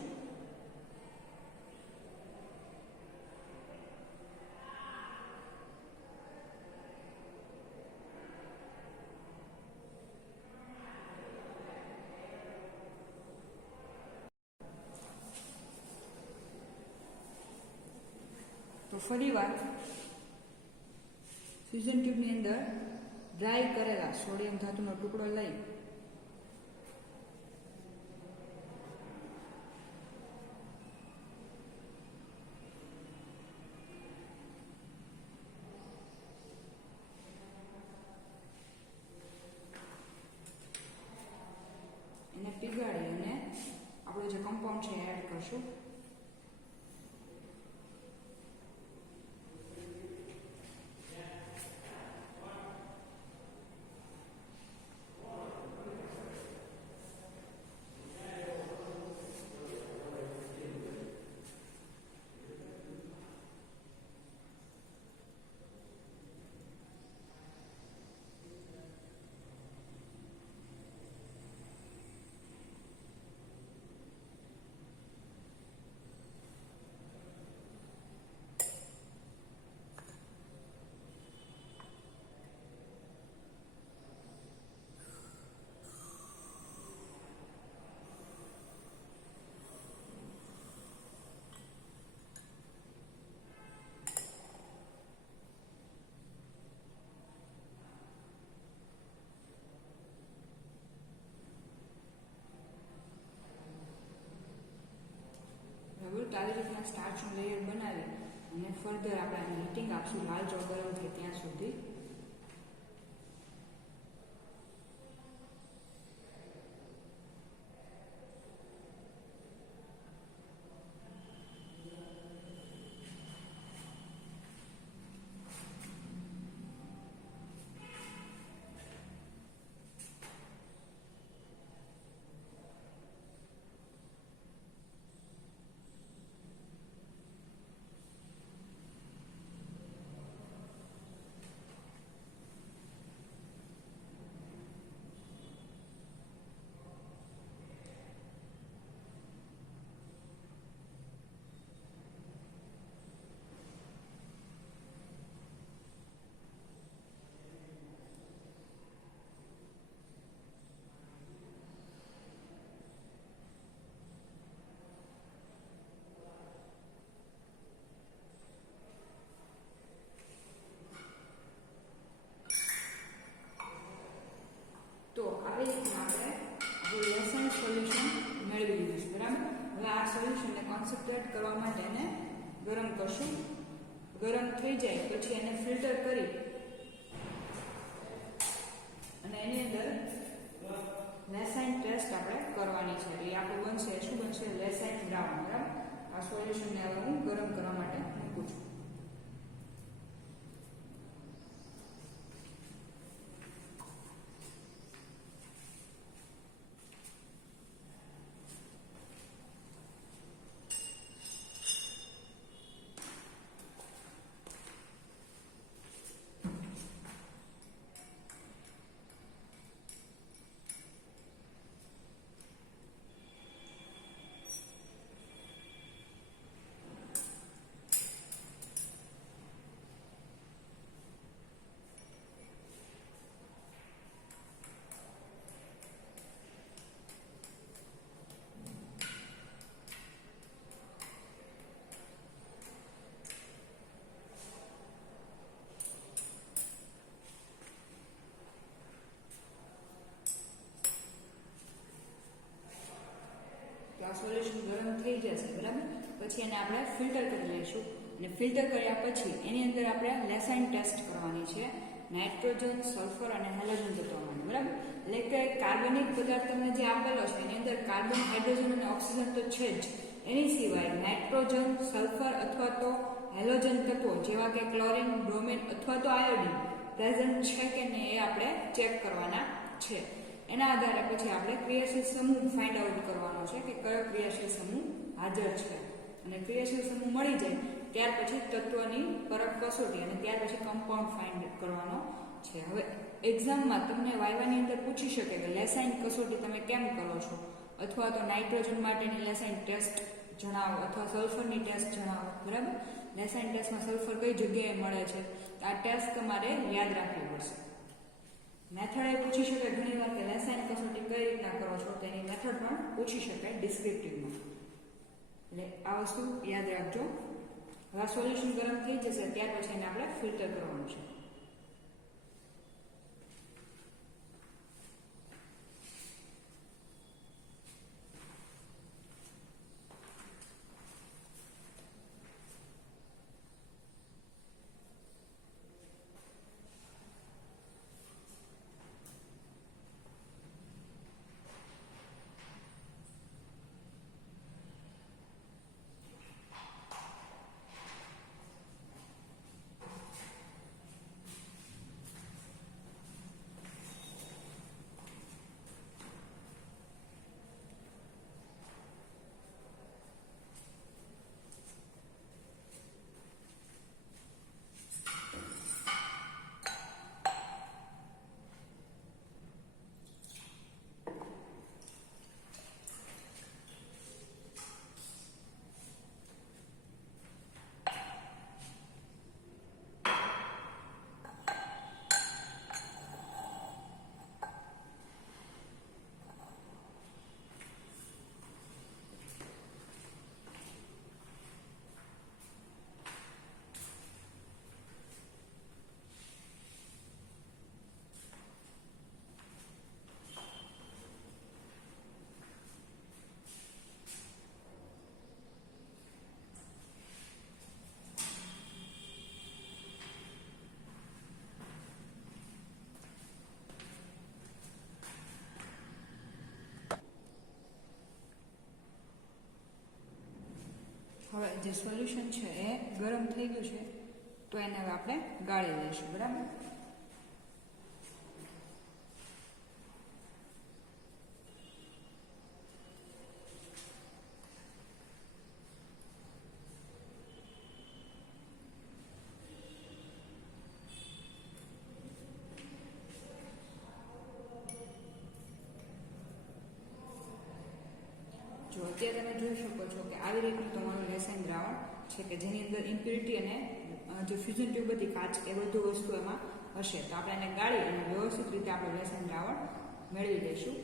તો ફરી વાર ફ્યુઝન ટ્યુબની અંદર ડ્રાય કરેલા સોડિયમ ધાતુનો ટુકડો લઈ એને પીગાળી અને આપણો જે કમ્પાઉન્ડ છે એડ કરશું. આવી રીતના સ્ટાર્ચનું લેયર બનાવી અને ફર્ધર આપણે હીટિંગ આપશું લાલ ચોળ ગરમ થાય ત્યાં સુધી. તો આવી રીતના આપણે આપણું લેસાઇન સોલ્યુશન મેળવી લીધું છે, બરાબર. હવે આ સોલ્યુશનને કોન્સન્ટ્રેટ કરવા માટે એને ગરમ કરશું. ગરમ થઈ જાય પછી એને ફિલ્ટર કરી અને એની અંદર લેસાઇન ટેસ્ટ આપણે કરવાની છે. એટલે આપણું બનશે શું બનશે? લેસાઇન બ્રાઉન, બરાબર. આ સોલ્યુશનને હવે હું ગરમ કરવા માટે મૂકું છું. સોલ્યુશન ગરમ થઈ જશે, બરાબર. પછી એને આપણે ફિલ્ટર કરી લઈશું અને ફિલ્ટર કર્યા પછી એની અંદર આપણે લેસાઇન ટેસ્ટ કરવાની છે. નાઇટ્રોજન, સલ્ફર અને હેલોજન તત્વોમાં, બરાબર. એટલે કે કાર્બનિક પદાર્થ તમને જે આપેલો છે એની અંદર કાર્બન, હાઇડ્રોજન અને ઓક્સિજન તો છે જ, એની સિવાય નાઇટ્રોજન, સલ્ફર અથવા તો હેલોજન તત્વો જેવા કે ક્લોરીન, બ્રોમિન અથવા તો આયોડિન પ્રેઝન્ટ છે કે નહીં એ આપણે ચેક કરવાના છે. એના આધારે પછી આપણે ક્રિયાશીલ સમૂહ ફાઇન્ડ આઉટ કરવાનો છે કે કયો ક્રિયાશીલ સમૂહ હાજર છે. અને ક્રિયાશીલ સમૂહ મળી જાય ત્યાર પછી તત્વની પરખ કસોટી અને ત્યાર પછી કમ્પાઉન્ડ ફાઇન્ડ કરવાનો છે. હવે એક્ઝામમાં તમને વાયવાની અંદર પૂછી શકે કે લેસાઇન કસોટી તમે કેમ કરો છો, અથવા તો નાઇટ્રોજન માટેની લેસાઇન ટેસ્ટ જણાવો અથવા સલ્ફરની ટેસ્ટ જણાવો. બરાબર, લેસાઇન ટેસ્ટમાં સલ્ફર કઈ જગ્યાએ મળે છે, આ ટેસ્ટ તમારે યાદ રાખવી પડશે. મેથડ એ પૂછી શકે ઘણીવાર કે લેસાઇન કસોટી કઈ રીતના કરો છો, તેની મેથડ પણ પૂછી શકાય ડિસ્ક્રિપ્ટિવમાં. એટલે આ વસ્તુ યાદ રાખજો. હવે સોલ્યુશન ગરમ થઈ જશે ત્યાર પછી એને આપણે ફિલ્ટર કરવાનું છે. હવે જે સોલ્યુશન છે એ ગરમ થઈ ગયું છે તો એને હવે આપણે ગાળી લઈશું. બરાબર, જો અત્યારે તમે જોઈ શકો છો કે આવી રીતનું તમારું લેસાઇન દ્રાવણ છે કે જેની અંદર ઇમ્પ્યુરિટી અને જે ફ્યુઝન ટ્યુબ હતી કાચ એ બધું વસ્તુ એમાં હશે. તો આપણે એને ગાળી અને વ્યવસ્થિત રીતે આપણે લેસાઇન દ્રાવણ મેળવી લઈશું.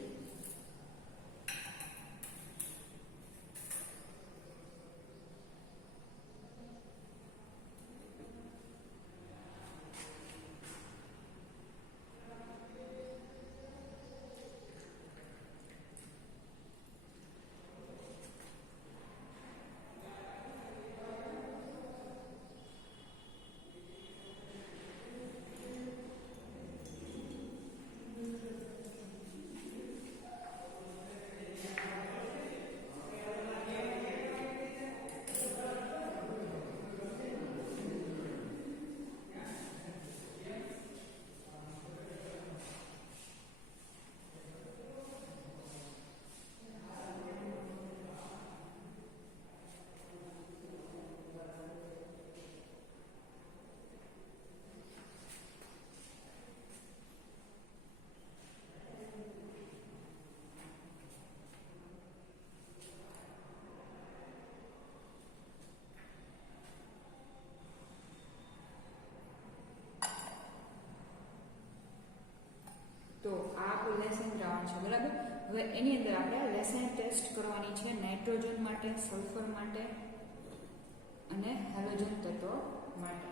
તો આ આપણું લેસાઇન દ્રાવણ છે. બરાબર, હવે એની અંદર આપણે લેસાઇન ટેસ્ટ કરવાની છે નાઇટ્રોજન માટે, સલ્ફર માટે અને હેલોજન તત્વો માટે.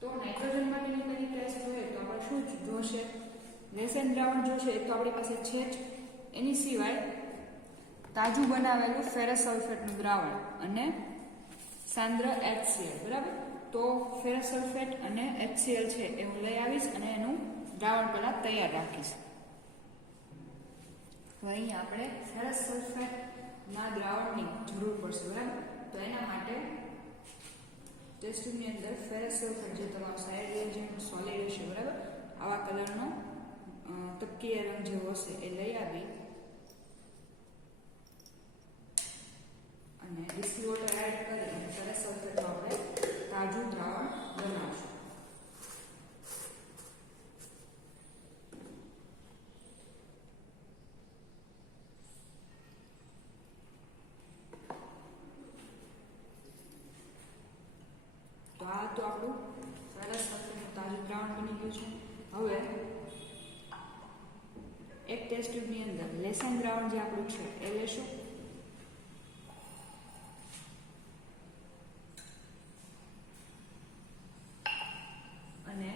તો નાઇટ્રોજન માટેની તેની ટેસ્ટ જોઈએ તો આપણે શું જોશે? લેસાઇન દ્રાવણ જોશે એક તો આપણી પાસે છે જ, એની સિવાય તાજું બનાવેલું ફેરસ સલ્ફેટનું દ્રાવણ અને સાંદ્ર HCl. બરાબર, તો ફેરસ સલ્ફેટ અને HCl છે એ હું લઈ આવીશ અને એનું દ્રાવણ પહેલા તૈયાર રાખીશ. હવે અહીંયા આપણે ફેરસ સલ્ફેટ ના દ્રાવણની જરૂર પડશે, બરાબર. તો એના માટે ટેસ્ટ ટ્યુબની અંદર ફેરસ સલ્ફેટ જે તમારો સાઇડ રિએજન્ટ સોલિડ હશે, બરાબર, આવા કલરનો તપકીય રંગ જેવો હશે એ લઈ આવી અને ડિસ્ટિલ વોટર એડ કરી અને ફેરસ સલ્ફેટનું આપણે તાજું દ્રાવણ બનાવશું. તો આ તો આપણું ફેરસ સલ્ફેટનું તાજું દ્રાવણ બની ગયું છે. હવે એક ટેસ્ટ ટ્યુબની અંદર લેસન દ્રાવણ જે આપણું છે એ લેશું. અને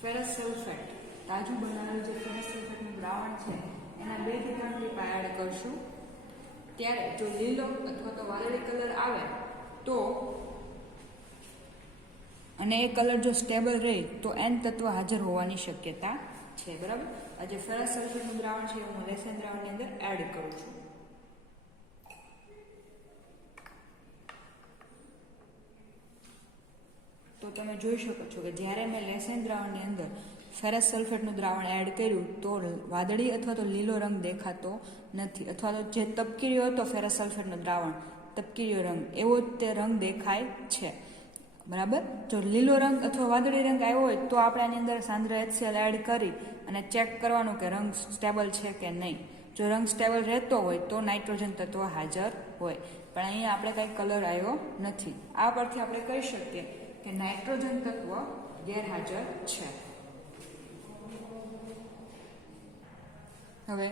ફેરસ સલ્ફેટ તાજું બનાવેલું જે ફેરસ સલ્ફેટનું દ્રાવણ છે એના 2 થી 3 ટીપા એડ કરશું. ત્યારે જો લીલો અથવા તો વાદળી કલર આવે તો અને એ કલર જો સ્ટેબલ રહે તો એન તત્વ હાજર હોવાની શક્યતા છે, બરાબર. આ જે ફેરસ સલ્ફેટનું દ્રાવણ છે હું લેસન દ્રાવણની અંદર એડ કરું છું. તો તમે જોઈ શકો છો કે જ્યારે મેં લેસન દ્રાવણની અંદર ફેરસ સલ્ફેટનું દ્રાવણ એડ કર્યું તો વાદળી અથવા તો લીલો રંગ દેખાતો નથી, અથવા તો જે તપકીરીઓ હતો ફેરસ સલ્ફેટનો દ્રાવણ તપકીરીઓ રંગ એવો તે રંગ દેખાય છે, બરાબર. જો લીલો રંગ અથવા વાદળી રંગ આવ્યો હોય તો આપણે આની અંદર સાંદ્ર HCl એડ કરી અને ચેક કરવાનું કે રંગ સ્ટેબલ છે કે નહીં. જો રંગ સ્ટેબલ રહેતો હોય તો નાઇટ્રોજન તત્વ હાજર હોય, પણ અહીંયા આપણે કંઈ કલર આવ્યો નથી. આ પરથી આપણે કહી શકીએ કે નાઇટ્રોજન તત્વ ગેરહાજર છે. હવે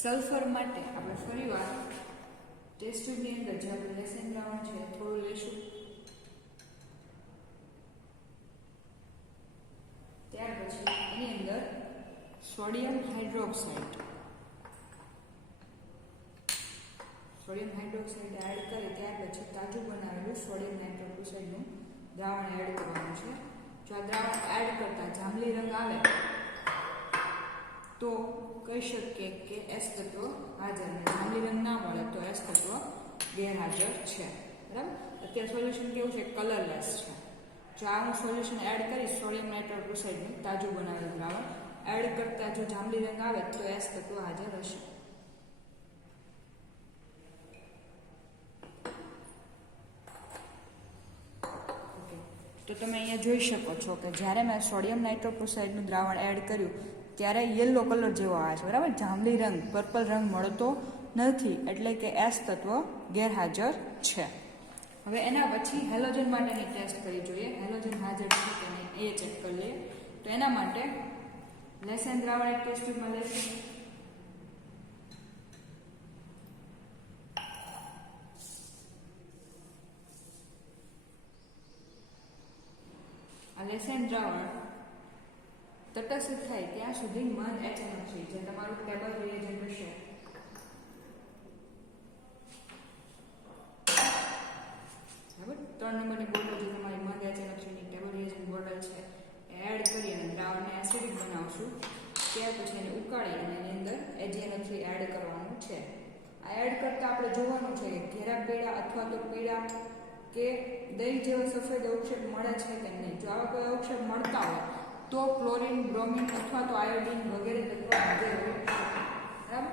સલ્ફર માટે આપણે ફરીવાર ટેસ્ટ ટ્યુબની અંદર જે આપણે લેસન દ્રાવણ છે થોડું લેશું. ત્યાર પછી એની અંદર સોડિયમ હાઇડ્રોક્સાઇડ એડ કરી ત્યાર પછી તાજું બનાવેલું સોડિયમ નાઇટ્રોક્સાઇડનું દ્રાવણ એડ કરવાનું છે. જો આ દ્રાવણ એડ કરતા જાંબલી રંગ આવે તો કહી શકીએ કે એસ તત્વ હાજર, અને જાંબલી રંગ ના મળે તો એસ તત્વ ગેરહાજર છે, બરાબર. અત્યારે સોલ્યુશન કેવું છે? કલરલેસ છે. જો આ હું સોલ્યુશન એડ કરીશ સોડિયમ નાઇટ્રોક્સાઇડનું તાજું બનાવેલું દ્રાવણ એડ કરતા જો જાંબલી રંગ આવે તો એસ તત્વ હાજર હશે. તો તમે અહીંયા જોઈ શકો છો કે જ્યારે મેં સોડિયમ નાઇટ્રોક્સાઇડનું દ્રાવણ એડ કર્યું ત્યારે યલો કલર જેવો આવે છે, બરાબર. જાંબલી રંગ પર્પલ રંગ મળતો નથી, એટલે કે એસ તત્વ ગેરહાજર છે. હવે એના પછી હેલોજન માટેની ટેસ્ટ કરી જોઈએ, હેલોજન હાજર છે કે નહીં એ ચેક કરી લઈએ. તો એના માટે લેસન દ્રાવણ એક ટેસ્ટ ટ્યુબમાં લઈશું. આ લેસન દ્રાવણ તટસ્થ થાય ત્યાં સુધી મંદ HNO3 જે તમારું ટેબલ રિએજન્ટ હશે બરાબર, 3 નંબરની બોટલ જે તમારી મંદ HNO3 ની ટેબલ રિએજન્ટ બોટલ છે એડ કરી અને દ્રાવણને એસિડિક બનાવશું. ત્યાર પછી એને ઉકાળી અને એની અંદર HNO3 એડ કરવાનું છે. આ એડ કરતા આપણે જોવાનું છે કે ઘેરા પીળા અથવા તો પીળા કે દહીં જેવો સફેદ અવક્ષેપ મળે છે કે નહીં. જો આવા કોઈ અવક્ષેપ મળતા હોય તો ક્લોરીન, બ્રોમિન અથવા તો આયોડિન વગેરે તત્વો હાજર હોય શકે, બરાબર.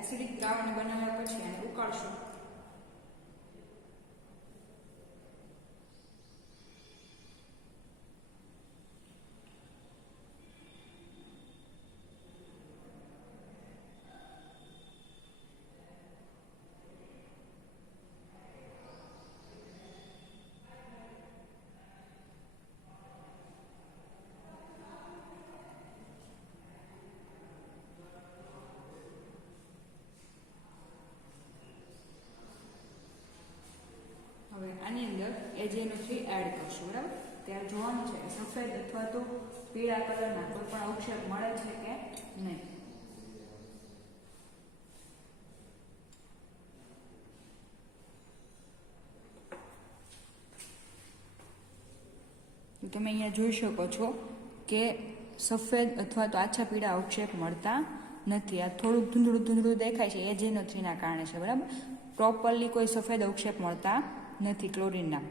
એસિડિક દ્રાવણ બનાવ્યા પછી એને ઉકાળશું. હવે આની અંદર HNO3 એડ કરશું, બરાબર. ત્યારે જોવાનું છે કે સફેદ અથવા તો પીળા કલરના કોઈ પણ અવક્ષેપ મળે છે કે નહીં. તમે અહીંયા જોઈ શકો છો કે સફેદ અથવા તો આછા પીળા અવક્ષેપ મળતા નથી. આ થોડુંક ધૂંધળું દેખાય છે, એ NO3ના કારણે છે. બરાબર, પ્રોપરલી કોઈ સફેદ અવક્ષેપ મળતા નથી ક્લોરીનના,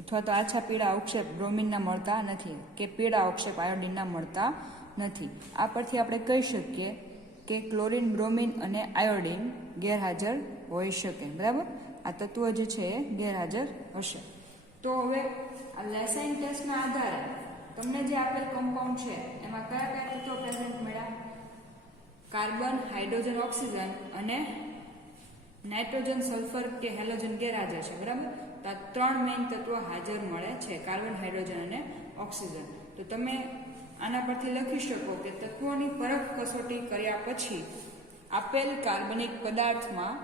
અથવા તો આછા પીળા અવક્ષેપ બ્રોમિનના મળતા નથી, કે પીળા અવક્ષેપ આયોડિનના મળતા નથી. આ પરથી આપણે કહી શકીએ કે ક્લોરીન, બ્રોમિન અને આયોડિન ગેરહાજર હોઈ શકે. બરાબર, આ તત્વ જે છે એ ગેરહાજર હશે. તો હવે આ લેસાઇન ટેસ્ટના આધારે તમને જે આપેલ કમ્પાઉન્ડ છે એમાં કયા કયા તત્વો પ્રેઝન્ટ મળ્યા? કાર્બન, હાઇડ્રોજન, ઓક્સિજન અને નાઇટ્રોજન, સલ્ફર કે હેલોજન ગેરહાજર છે. બરાબર, તો આ 3 મેઇન તત્વો હાજર મળે છે, કાર્બન, હાઇડ્રોજન અને ઓક્સિજન. તો તમે આના પરથી લખી શકો કે તત્વોની પરખ કસોટી કર્યા પછી આપેલ કાર્બનિક પદાર્થમાં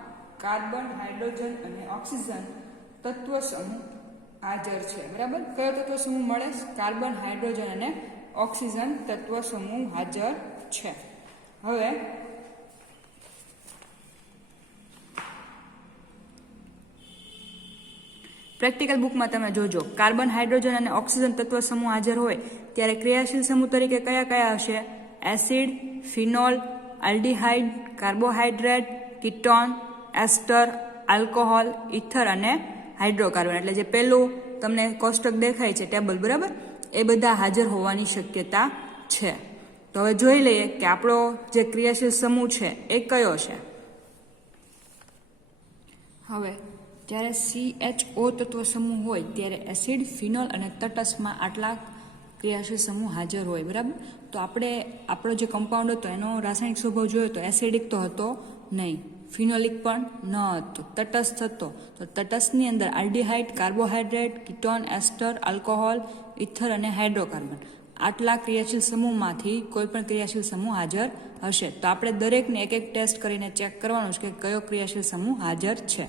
કાર્બન, હાઇડ્રોજન અને ઓક્સિજન તત્વ સમૂહ હાજર છે. બરાબર, કયો તત્વ સમૂહ મળે? કાર્બન, હાઇડ્રોજન અને ઓક્સિજન તત્વ સમૂહ હાજર છે. હવે પ્રેક્ટિકલ બુકમાં તમે જોજો, કાર્બન, હાઇડ્રોજન અને ઓક્સિજન તત્વ સમૂહ હાજર હોય ત્યારે ક્રિયાશીલ સમૂહ તરીકે કયા કયા હશે? Acid, phenol, aldehyde, carbohydrate, ketone, ester, alcohol, ether અને હાઇડ્રોકાર્બન. એટલે જે પેલું તમને કોષ્ટક દેખાય છે ટેબલ, બરાબર, એ બધા હાજર હોવાની શક્યતા છે. તો હવે જોઈ લઈએ કે આપણો જે ક્રિયાશીલ સમૂહ છે એ કયો છે. હવે જ્યારે CHO તત્વ સમૂહ હોય ત્યારે એસિડ, ફિનોલ અને તટસ્થમાં આટલા ક્રિયાશીલ સમૂહ હાજર હોય. બરાબર, તો આપણો જે કમ્પાઉન્ડ હતો એનો રાસાયણિક સ્વભાવ જોયો તો એસિડિક તો હતો નહીં, ફિનોલિક પણ ન હતો, તટસ્થ હતો. તો તટસ્થની અંદર aldehyde, carbohydrate, ketone, ester, alcohol, ether અને હાઇડ્રોકાર્બન આટલા ક્રિયાશીલ સમૂહમાંથી કોઈ પણ ક્રિયાશીલ સમૂહ હાજર હશે. તો આપણે દરેકને એક એક ટેસ્ટ કરીને ચેક કરવાનું છે કે કયો ક્રિયાશીલ સમૂહ હાજર છે.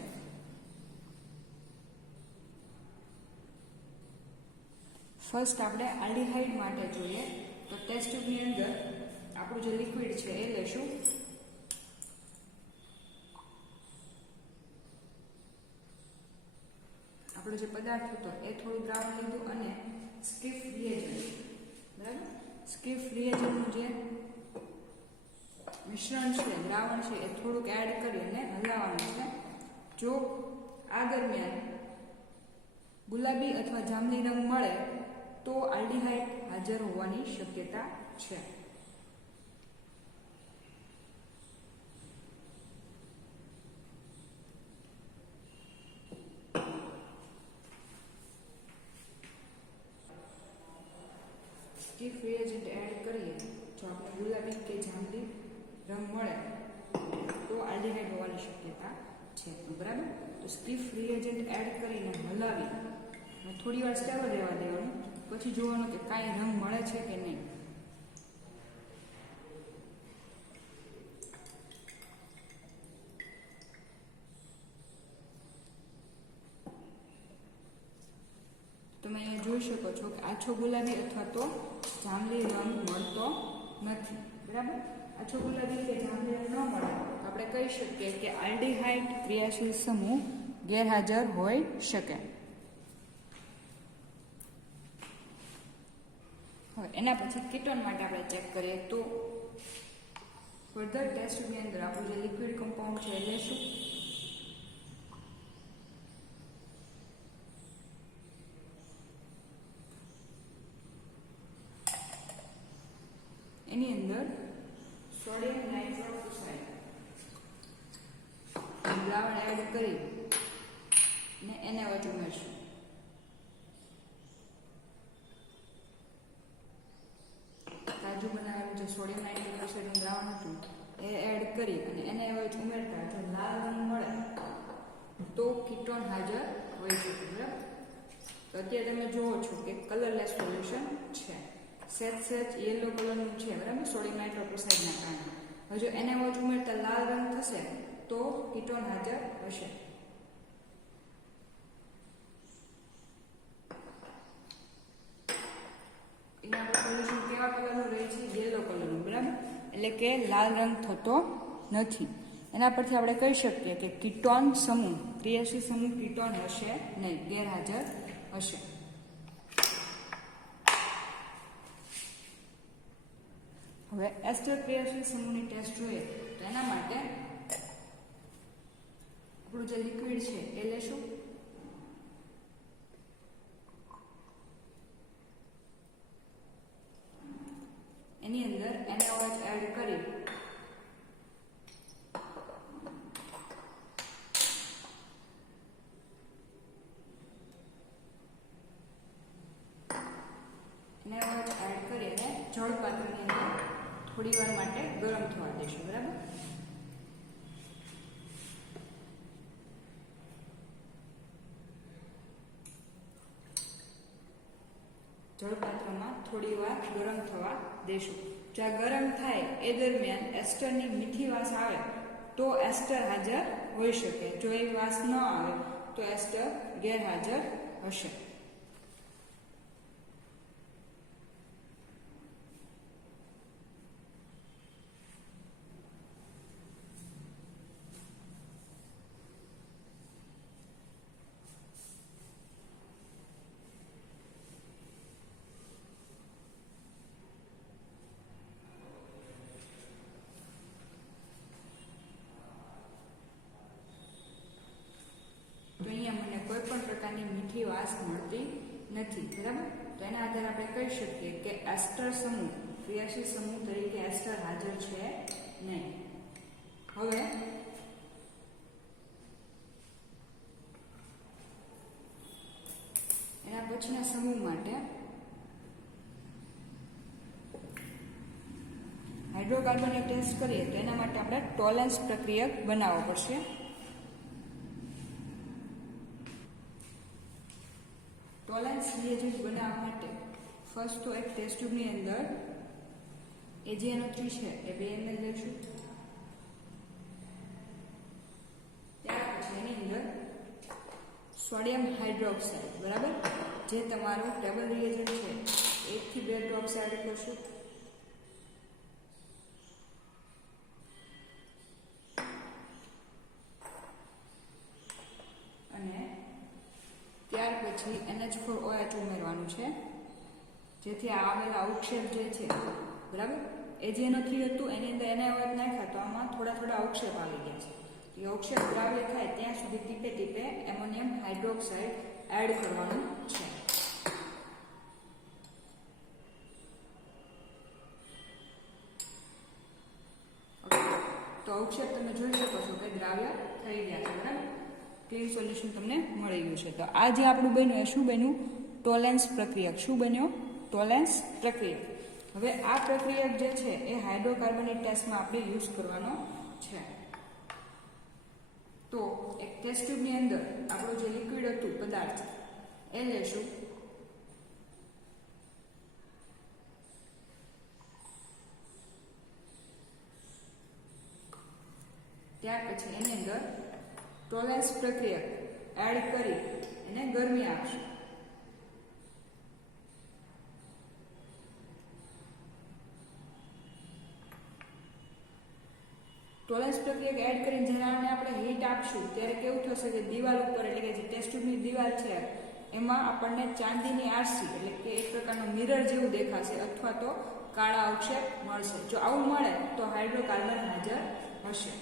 ફર્સ્ટ આપણે આલ્ડીહાઇડ માટે જોઈએ તો ટેસ્ટ ટ્યુબની અંદર આપણું જે લિક્વિડ છે એ લેશું. આપણો જે પદાર્થ હતો એ થોડું દ્રાવણ લીધું અને સ્કીફ રિએજન્ટ, બરાબર, સ્કીફ રિએજન્ટનું જે મિશ્રણ છે, દ્રાવણ છે, એ થોડુંક એડ કરી અને હલાવવાનું છે. જો આ દરમિયાન ગુલાબી અથવા જાંબલી રંગ મળે તો આલ્ડીહાઇડ હાજર હોવાની શક્યતા છે. સ્કીફ રિએજન્ટ એડ કરીએ, જો આપણે ગુલાબી કે જાંબલી રંગ મળે તો આલ્ડીહાઇડ હોવાની શક્યતા છે. બરાબર, તો સ્કીફ રિએજન્ટ એડ કરીને હલાવી અને થોડી વાર સ્ટેબલ રહેવા દેવાનું, પછી જોવાનું કે કાંઈ રંગ મળે છે કે નહીં. તમે અહીંયા જોઈ શકો છો કે આછો ગુલાબી અથવા તો જાંબલી રંગ મળતો નથી. બરાબર, આછો ગુલાબી કે જાંબલી રંગ ન મળે તો આપણે કહી શકીએ કે આલ્ડીહાઇડ ક્રિયાશીલ સમૂહ ગેરહાજર હોઈ શકે. હવે એના પછી કીટોન માટે આપણે ચેક કરીએ તો ફર્ધર ટેસ્ટની અંદર આપણું જે લિક્વિડ કમ્પાઉન્ડ છે એ લેશું. એની અંદર સોડિયમ નાઇટ્રોક્સાઇડ દ્રાવણ એડ કરી ને એને વચ્ચે ઉમેરશું. તાજું બનાવેલું જે સોડિયમ નાઇટ્રોક્સાઇડનું દ્રાવણ હતું એ એડ કરી અને એને વચ્ચે ઉમેરતા જો લાલ રંગ મળે તો કીટોન હાજર હોઈ શકે. બરાબર, તો અત્યારે તમે જુઓ છો કે કલરલેસ સોલ્યુશન છે, સેજ યલો કલરનું છે. બરાબર, સોડિયમ નાઇટ્રોક્સાઇડના કારણે. હવે જો એને વચ્ચે ઉમેરતા લાલ રંગ થશે તો કીટોન હાજર હશે. એના સોલ્યુશન કેવા કલરનું રહે છે? યલો કલરનું. બરાબર, એટલે કે લાલ રંગ થતો નથી. એના પરથી આપણે કહી શકીએ કે કીટોન સમૂહ, ક્રિયાશીલ સમૂહ કીટોન હશે નહીં, ગેરહાજર હશે. હવે એસ્ટર ક્રિયાશીલ સમૂહની ટેસ્ટ જોઈએ તો એના માટે આપણું જે લિક્વિડ છે એ લેશું. એની અંદર NaOH એડ કરી અને જળ પાત્રની અંદર થોડી વાર માટે ગરમ થવા દઈશું. બરાબર. જળપાત્રમાં થોડી વાર ગરમ થવા દેશું. જો આ ગરમ થાય એ દરમિયાન એસ્ટરની મીઠી વાસ આવે તો એસ્ટર હાજર હોઈ શકે. જો એ વાસ ન આવે તો એસ્ટર ગેરહાજર હશે. તો અહીંયા મને કોઈ પણ પ્રકારની મીઠી વાસ મળતી નથી. બરાબર. તો એના આધારે આપણે કહી શકીએ કે એસ્ટર સમૂહ ક્રિયાશીલ સમૂહ તરીકે એસ્ટર હાજર છે નહીં. હવે એના પછીના સમૂહ માટે હાઇડ્રોકાર્બનની ટેસ્ટ કરીએ તો એના માટે આપણે ટોલેન્સ પ્રક્રિયક બનાવવો પડશે. ટોલેન્સ રિએજન્ટ બનાવવા માટે ફર્સ્ટ તો એક ટેસ્ટ ટ્યુબની અંદર AgNO3 છે એ 2 ml લઈશું. ત્યાર પછી એની અંદર સોડિયમ હાઇડ્રોક્સાઇડ, બરાબર, જે તમારું ટેબલ રિએજન્ટ છે 1 થી 2 ડ્રોપ્સ એડ કરશું. અને ત્યાર પછી NH4OH ઉમેરવાનું છે, જેથી આવેલા અવક્ષેપ જે છે, બરાબર, AgNO3 હતું એની અંદર NaOH નાખ્યા તો આમાં થોડા અવક્ષેપ આવી ગયા છે. એ અવક્ષેપ દ્રાવ્ય થાય ત્યાં સુધી ટીપે ટીપે એમોનિયમ હાઇડ્રોક્સાઇડ એડ કરવાનું છે. તો અવક્ષેપ તમે જોઈ શકો છો કે દ્રાવ્ય થઈ ગયા છે. બરાબર. ક્લીન સોલ્યુશન તમને મળી ગયું છે. તો આ જે આપણું બન્યું એ શું બન્યું? ટોલેન્સ પ્રક્રિયક. શું બન્યો? ટોલેન્સ પ્રક્રિયક. હવે આ પ્રક્રિયક જે છે એ હાઇડ્રોકાર્બનની ટેસ્ટમાં આપણે યુઝ કરવાનો છે. તો એક ટેસ્ટ ટ્યુબની અંદર આપણું જે લિક્વિડ હતું પદાર્થ એ લેશું. ત્યાર પછી એની અંદર ટોલેન્સ પ્રક્રિયક એડ કરી એને ગરમી આપશું. ટોલેન્સ પ્રક્રિયક એડ કરીને જ્યારે આપણે હીટ આપશું ત્યારે કેવું થશે કે દિવાલ ઉપર, એટલે કે જે ટેસ્ટ ટ્યુબની દિવાલ છે એમાં આપણને ચાંદીની આરસી, એટલે કે એક પ્રકારનું મિરર જેવું દેખાશે અથવા તો કાળા અવક્ષેપ મળશે. જો આવું મળે તો હાઇડ્રોકાર્બન હાજર હશે.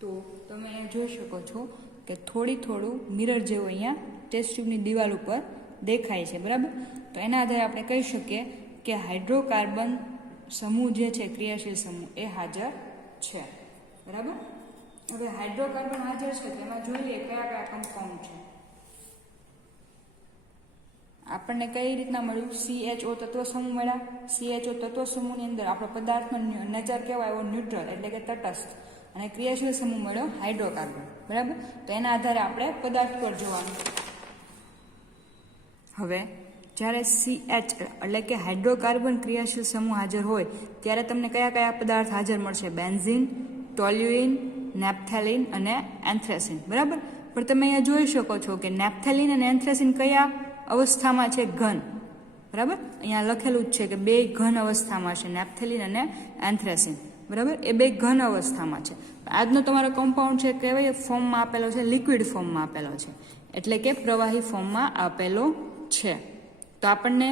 તો તમે અહીંયા જોઈ શકો છો કે થોડું મિરર જેવું અહીંયા ટેસ્ટ ટ્યુબની દિવાલ ઉપર દેખાય છે. બરાબર. તો એના આધારે આપણે કહી શકીએ કે હાઇડ્રોકાર્બન સમૂહ જે છે ક્રિયાશીલ સમૂહ એ હાજર છે. બરાબર. હવે હાઇડ્રોકાર્બન હાજર છે તેમાં જોઈએ કયા કયા કમ્પાઉન્ડ છે. આપણને કઈ રીતના મળ્યું? CHO તત્વ સમૂહ મળ્યા. CHO તત્વ સમૂહની અંદર આપણો પદાર્થનો નેચર કેવો આવ્યો? ન્યુટ્રલ, એટલે કે તટસ્થ. અને ક્રિયાશીલ સમૂહ મળ્યો હાઇડ્રોકાર્બન. બરાબર. તો એના આધારે આપણે પદાર્થ પર જોવાનું. હવે જ્યારે CH એટલે કે હાઇડ્રોકાર્બન ક્રિયાશીલ સમૂહ હાજર હોય ત્યારે તમને કયા કયા પદાર્થ હાજર મળશે? બેન્ઝીન, ટોલ્યુઇન, નેપ્થેલિન અને એન્થ્રેસિન. બરાબર. પણ તમે અહીંયા જોઈ શકો છો કે નેપ્થેલિન અને એન્થ્રેસિન કયા અવસ્થામાં છે? ઘન. બરાબર. અહીંયા લખેલું જ છે કે બે ઘન અવસ્થામાં છે, નેપ્થેલિન અને એન્થ્રેસિન. બરાબર. એ બે ઘન અવસ્થામાં છે. આજનો તમારો કમ્પાઉન્ડ છે કેવા ફોર્મમાં આપેલો છે? લિક્વિડ ફોર્મમાં આપેલો છે, એટલે કે પ્રવાહી ફોર્મમાં આપેલો છે. તો આપણને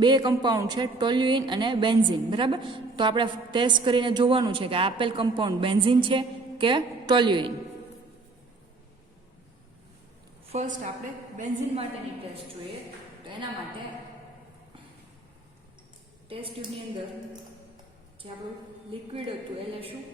બે કમ્પાઉન્ડ છે, ટોલ્યુઇન અને બેન્ઝીન. બરાબર. તો આપણે ટેસ્ટ કરીને જોવાનું છે કે આપેલ કમ્પાઉન્ડ બેન્ઝીન છે કે ટોલ્યુઇન. ફર્સ્ટ આપણે બેન્ઝીન માટેની ટેસ્ટ જોઈએ. તો એના માટે ટેસ્ટ ટ્યુબની અંદર જે આપણું લિક્વિડ હતું એ લેશું.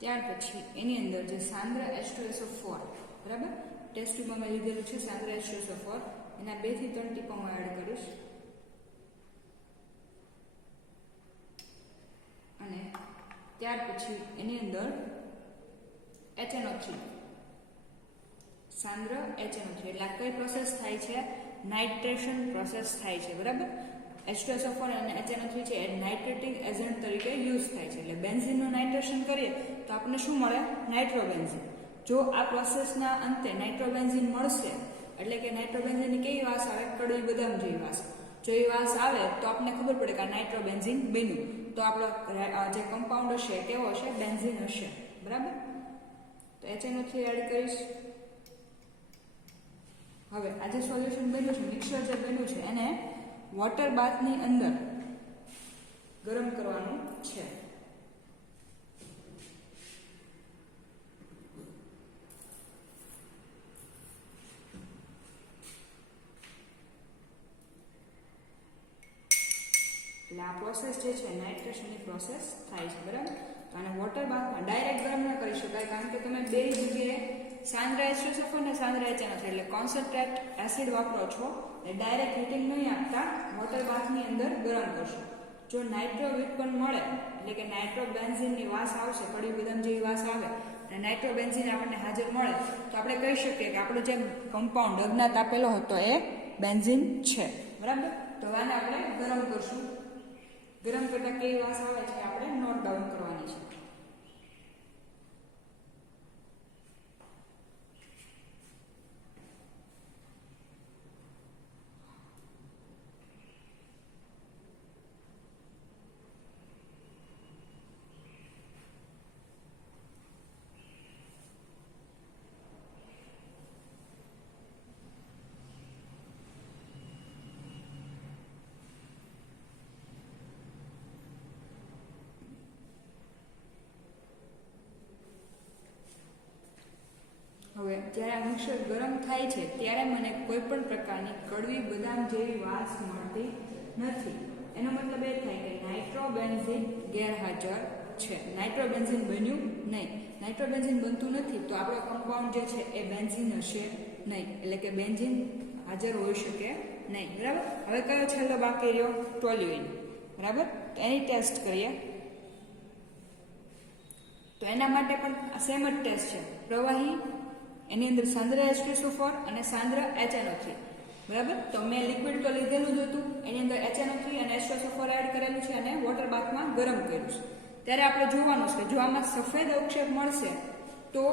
ત્યાર પછી એની અંદર જે સાંદ્ર H2SO4, બરાબર, ટેસ્ટ ટ્યુબમાં મેં લીધેલું છે સાંદ્ર H2SO4, એના 2 થી 3 ટીપા હું એડ કરીશ. અને ત્યાર પછી એની અંદર HNO3, સાંદ્ર HNO3, એટલે કઈ પ્રોસેસ થાય છે? નાઇટ્રેશન પ્રોસેસ થાય છે. બરાબર. H2SO4 અને HNO3 છે એ નાઇટ્રેટિંગ એજન્ટ તરીકે યુઝ થાય છે. એટલે બેન્ઝીનનું નાઇટ્રેશન કરીએ તો આપણને શું મળે? નાઇટ્રોબેન્ઝીન. જો આ પ્રોસેસના અંતે નાઇટ્રોબેન્ઝીન મળશે, એટલે કે નાઇટ્રોબેન્ઝીનની કેવી વાસ આવે? કડવી બદામ જેવી વાસ. જો એ વાસ આવે તો આપણને ખબર પડે કે આ નાઇટ્રોબેન્ઝીન બન્યું. તો આપણો જે કમ્પાઉન્ડ હશે કેવો હશે? બેન્ઝીન હશે. બરાબર. તો HNO3 એડ કરીશ. હવે આ જે સોલ્યુશન બન્યું છે, મિક્સર જે બન્યું છે, એને વોટર બાથની અંદર ગરમ કરવાનું છે. એટલે આ પ્રોસેસ જે છે નાઇટ્રેશનની પ્રોસેસ થાય છે. બરાબર. તો આને વોટર બાથમાં ડાયરેક્ટ ગરમ ન કરી શકાય, કારણ કે તમે બે જગ્યાએ સાંદ્ર H2SO4 અને સાંદ્ર HNO3 એટલે કોન્સન્ટ્રેટ એસિડ વાપરો છો, એટલે ડાયરેક્ટ હીટિંગ નહીં આપતા વોટર બાથની અંદર ગરમ કરશો. જો નાઇટ્રો વ્યુત્પન્ન મળે, એટલે કે નાઇટ્રોબેન્ઝીનની વાસ આવશે, કડવી બદામ જેવી વાસ આવે અને નાઇટ્રોબેન્ઝીન આપણને હાજર મળે, તો આપણે કહી શકીએ કે આપણો જે કમ્પાઉન્ડ અજ્ઞાત આપેલો હતો એ બેન્ઝીન છે. બરાબર. તો આને આપણે ગરમ કરશું. ગરમ કરતા કેવી વાસ આવે છે આપણે નોટ ડાઉન કરવાની છે. હવે જ્યારે આ મિક્સર ગરમ થાય છે ત્યારે મને કોઈ પણ પ્રકારની કડવી બદામ જેવી વાસ મળતી નથી. એનો મતલબ એ થાય કે નાઇટ્રોબેન્ઝીન ગેરહાજર છે. નાઇટ્રોબેન્ઝીન બન્યું નહીં. નાઇટ્રોબેન્ઝીન બનતું નથી તો આપણો કમ્પાઉન્ડ જે છે એ બેન્ઝીન હશે નહીં, એટલે કે બેન્ઝીન હાજર હોઈ શકે નહીં. બરાબર. હવે કયો છેલ્લો બાકી રહ્યો? ટોલ્યુઇન. બરાબર. તો એની ટેસ્ટ કરીએ. તો એના માટે પણ સેમ જ ટેસ્ટ છે. પ્રવાહી, એની અંદર સાંદ્ર H2SO4 અને સાંદ્ર HNO3. બરાબર. તો મેં લિક્વિડ તો લીધેલું જ હતું, એની અંદર HNO3 અને H2SO4 એડ કરેલું છે અને વોટર બાથમાં ગરમ કર્યું છે. ત્યારે આપણે જોવાનું છે કે જો આમાં સફેદ અવક્ષેપ મળશે તો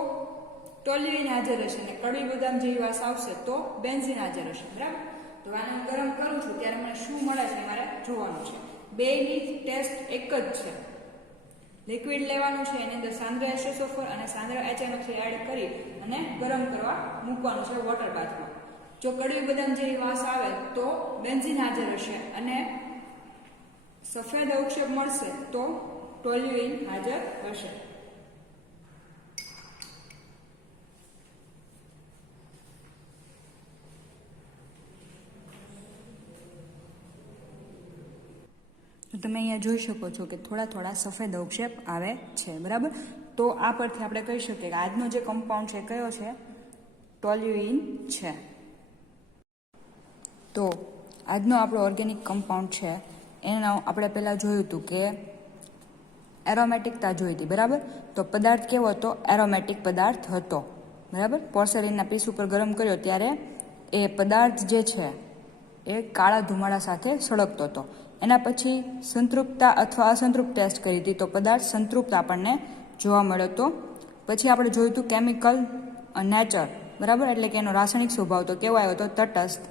ટોલ્યુઇન હાજર હશે અને કડવી બદામ જેવી વાસ આવશે તો બેન્ઝીન હાજર હશે. બરાબર. તો આને હું ગરમ કરું છું ત્યારે મને શું મળે છે મારે જોવાનું છે. બેની ટેસ્ટ એક જ છે. લિક્વિડ લેવાનું છે, એની અંદર સાંદ્ર H2SO4 અને સાંદ્ર HNO3 એડ કરી અને ગરમ કરવા મૂકવાનું છે વોટર બાથમાં. જો કડવી બદામ જેવી વાસ આવે તો બેન્ઝીન હાજર હશે અને સફેદ અવક્ષેપ મળશે તો ટોલ્યુઇન હાજર હશે. તો તમે અહીંયા જોઈ શકો છો કે થોડા થોડા સફેદ અવક્ષેપ આવે છે, બરાબર. તો આ પરથી આપણે કહી શકીએ કે આજનો જે કમ્પાઉન્ડ છે કયો છે, ટોલ્યુઇન છે. તો આજનો આપણો ઓર્ગેનિક કમ્પાઉન્ડ છે એનો આપણે પહેલાં જોયું હતું કે એરોમેટિકતા જોઈ હતી, બરાબર. તો પદાર્થ કેવો હતો, એરોમેટિક પદાર્થ હતો, બરાબર. પોર્સેલિનના પીસ ઉપર ગરમ કર્યો ત્યારે એ પદાર્થ જે છે એ કાળા ધુમાડા સાથે સળગતો હતો. એના પછી સંતૃપ્તતા અથવા અસંતૃપ્ત ટેસ્ટ કરી હતી તો પદાર્થ સંતૃપ્ત આપણને જોવા મળ્યો હતો. પછી આપણે જોયું હતું કેમિકલ નેચર, બરાબર, એટલે કે એનો રાસાયણિક સ્વભાવ તો કેવો આવ્યો હતો, તટસ્થ.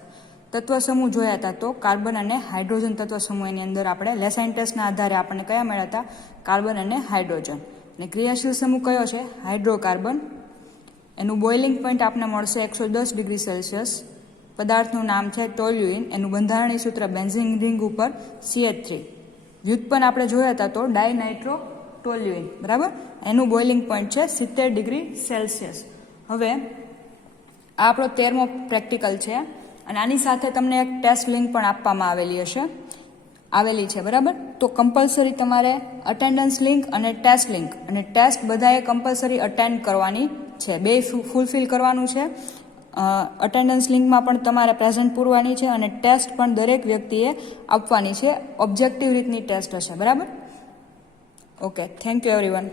તત્વ સમૂહ જોયા હતા તો કાર્બન અને હાઇડ્રોજન તત્વ સમૂહની અંદર આપણે લેસાઇન ટેસ્ટના આધારે આપણને કયા મળ્યા હતા, કાર્બન અને હાઇડ્રોજન. અને ક્રિયાશીલ સમૂહ કયો છે, હાઇડ્રોકાર્બન. એનું બોઇલિંગ પોઈન્ટ આપણને મળશે 110 ડિગ્રી સેલ્સિયસ. પદાર્થનું નામ છે ટોલ્યુઇન. એનું બંધારણીય સૂત્ર બેન્ઝીન રિંગ ઉપર CH3. વ્યુત્પન્ન આપણે જોયા હતા તો ડાયનાઇટ્રો ટોલ્યુઇન, બરાબર. એનું બોઇલિંગ પોઈન્ટ છે 70 ડિગ્રી સેલ્સિયસ. હવે આ આપણો 13મો પ્રેક્ટિકલ છે અને આની સાથે તમને એક ટેસ્ટ લિંક પણ આપવામાં આવેલી છે, બરાબર. તો કમ્પલસરી તમારે અટેન્ડન્સ લિંક અને ટેસ્ટ બધાએ કમ્પલસરી અટેન્ડ કરવાની છે, બે ફૂલફિલ કરવાનું છે. અટેન્ડન્સ લિંકમાં પણ તમારે પ્રેઝન્ટ પૂરવાની છે અને ટેસ્ટ પણ દરેક વ્યક્તિએ આપવાની છે. ઓબ્જેક્ટિવ રીતની ટેસ્ટ હશે, બરાબર. Okay, thank you everyone.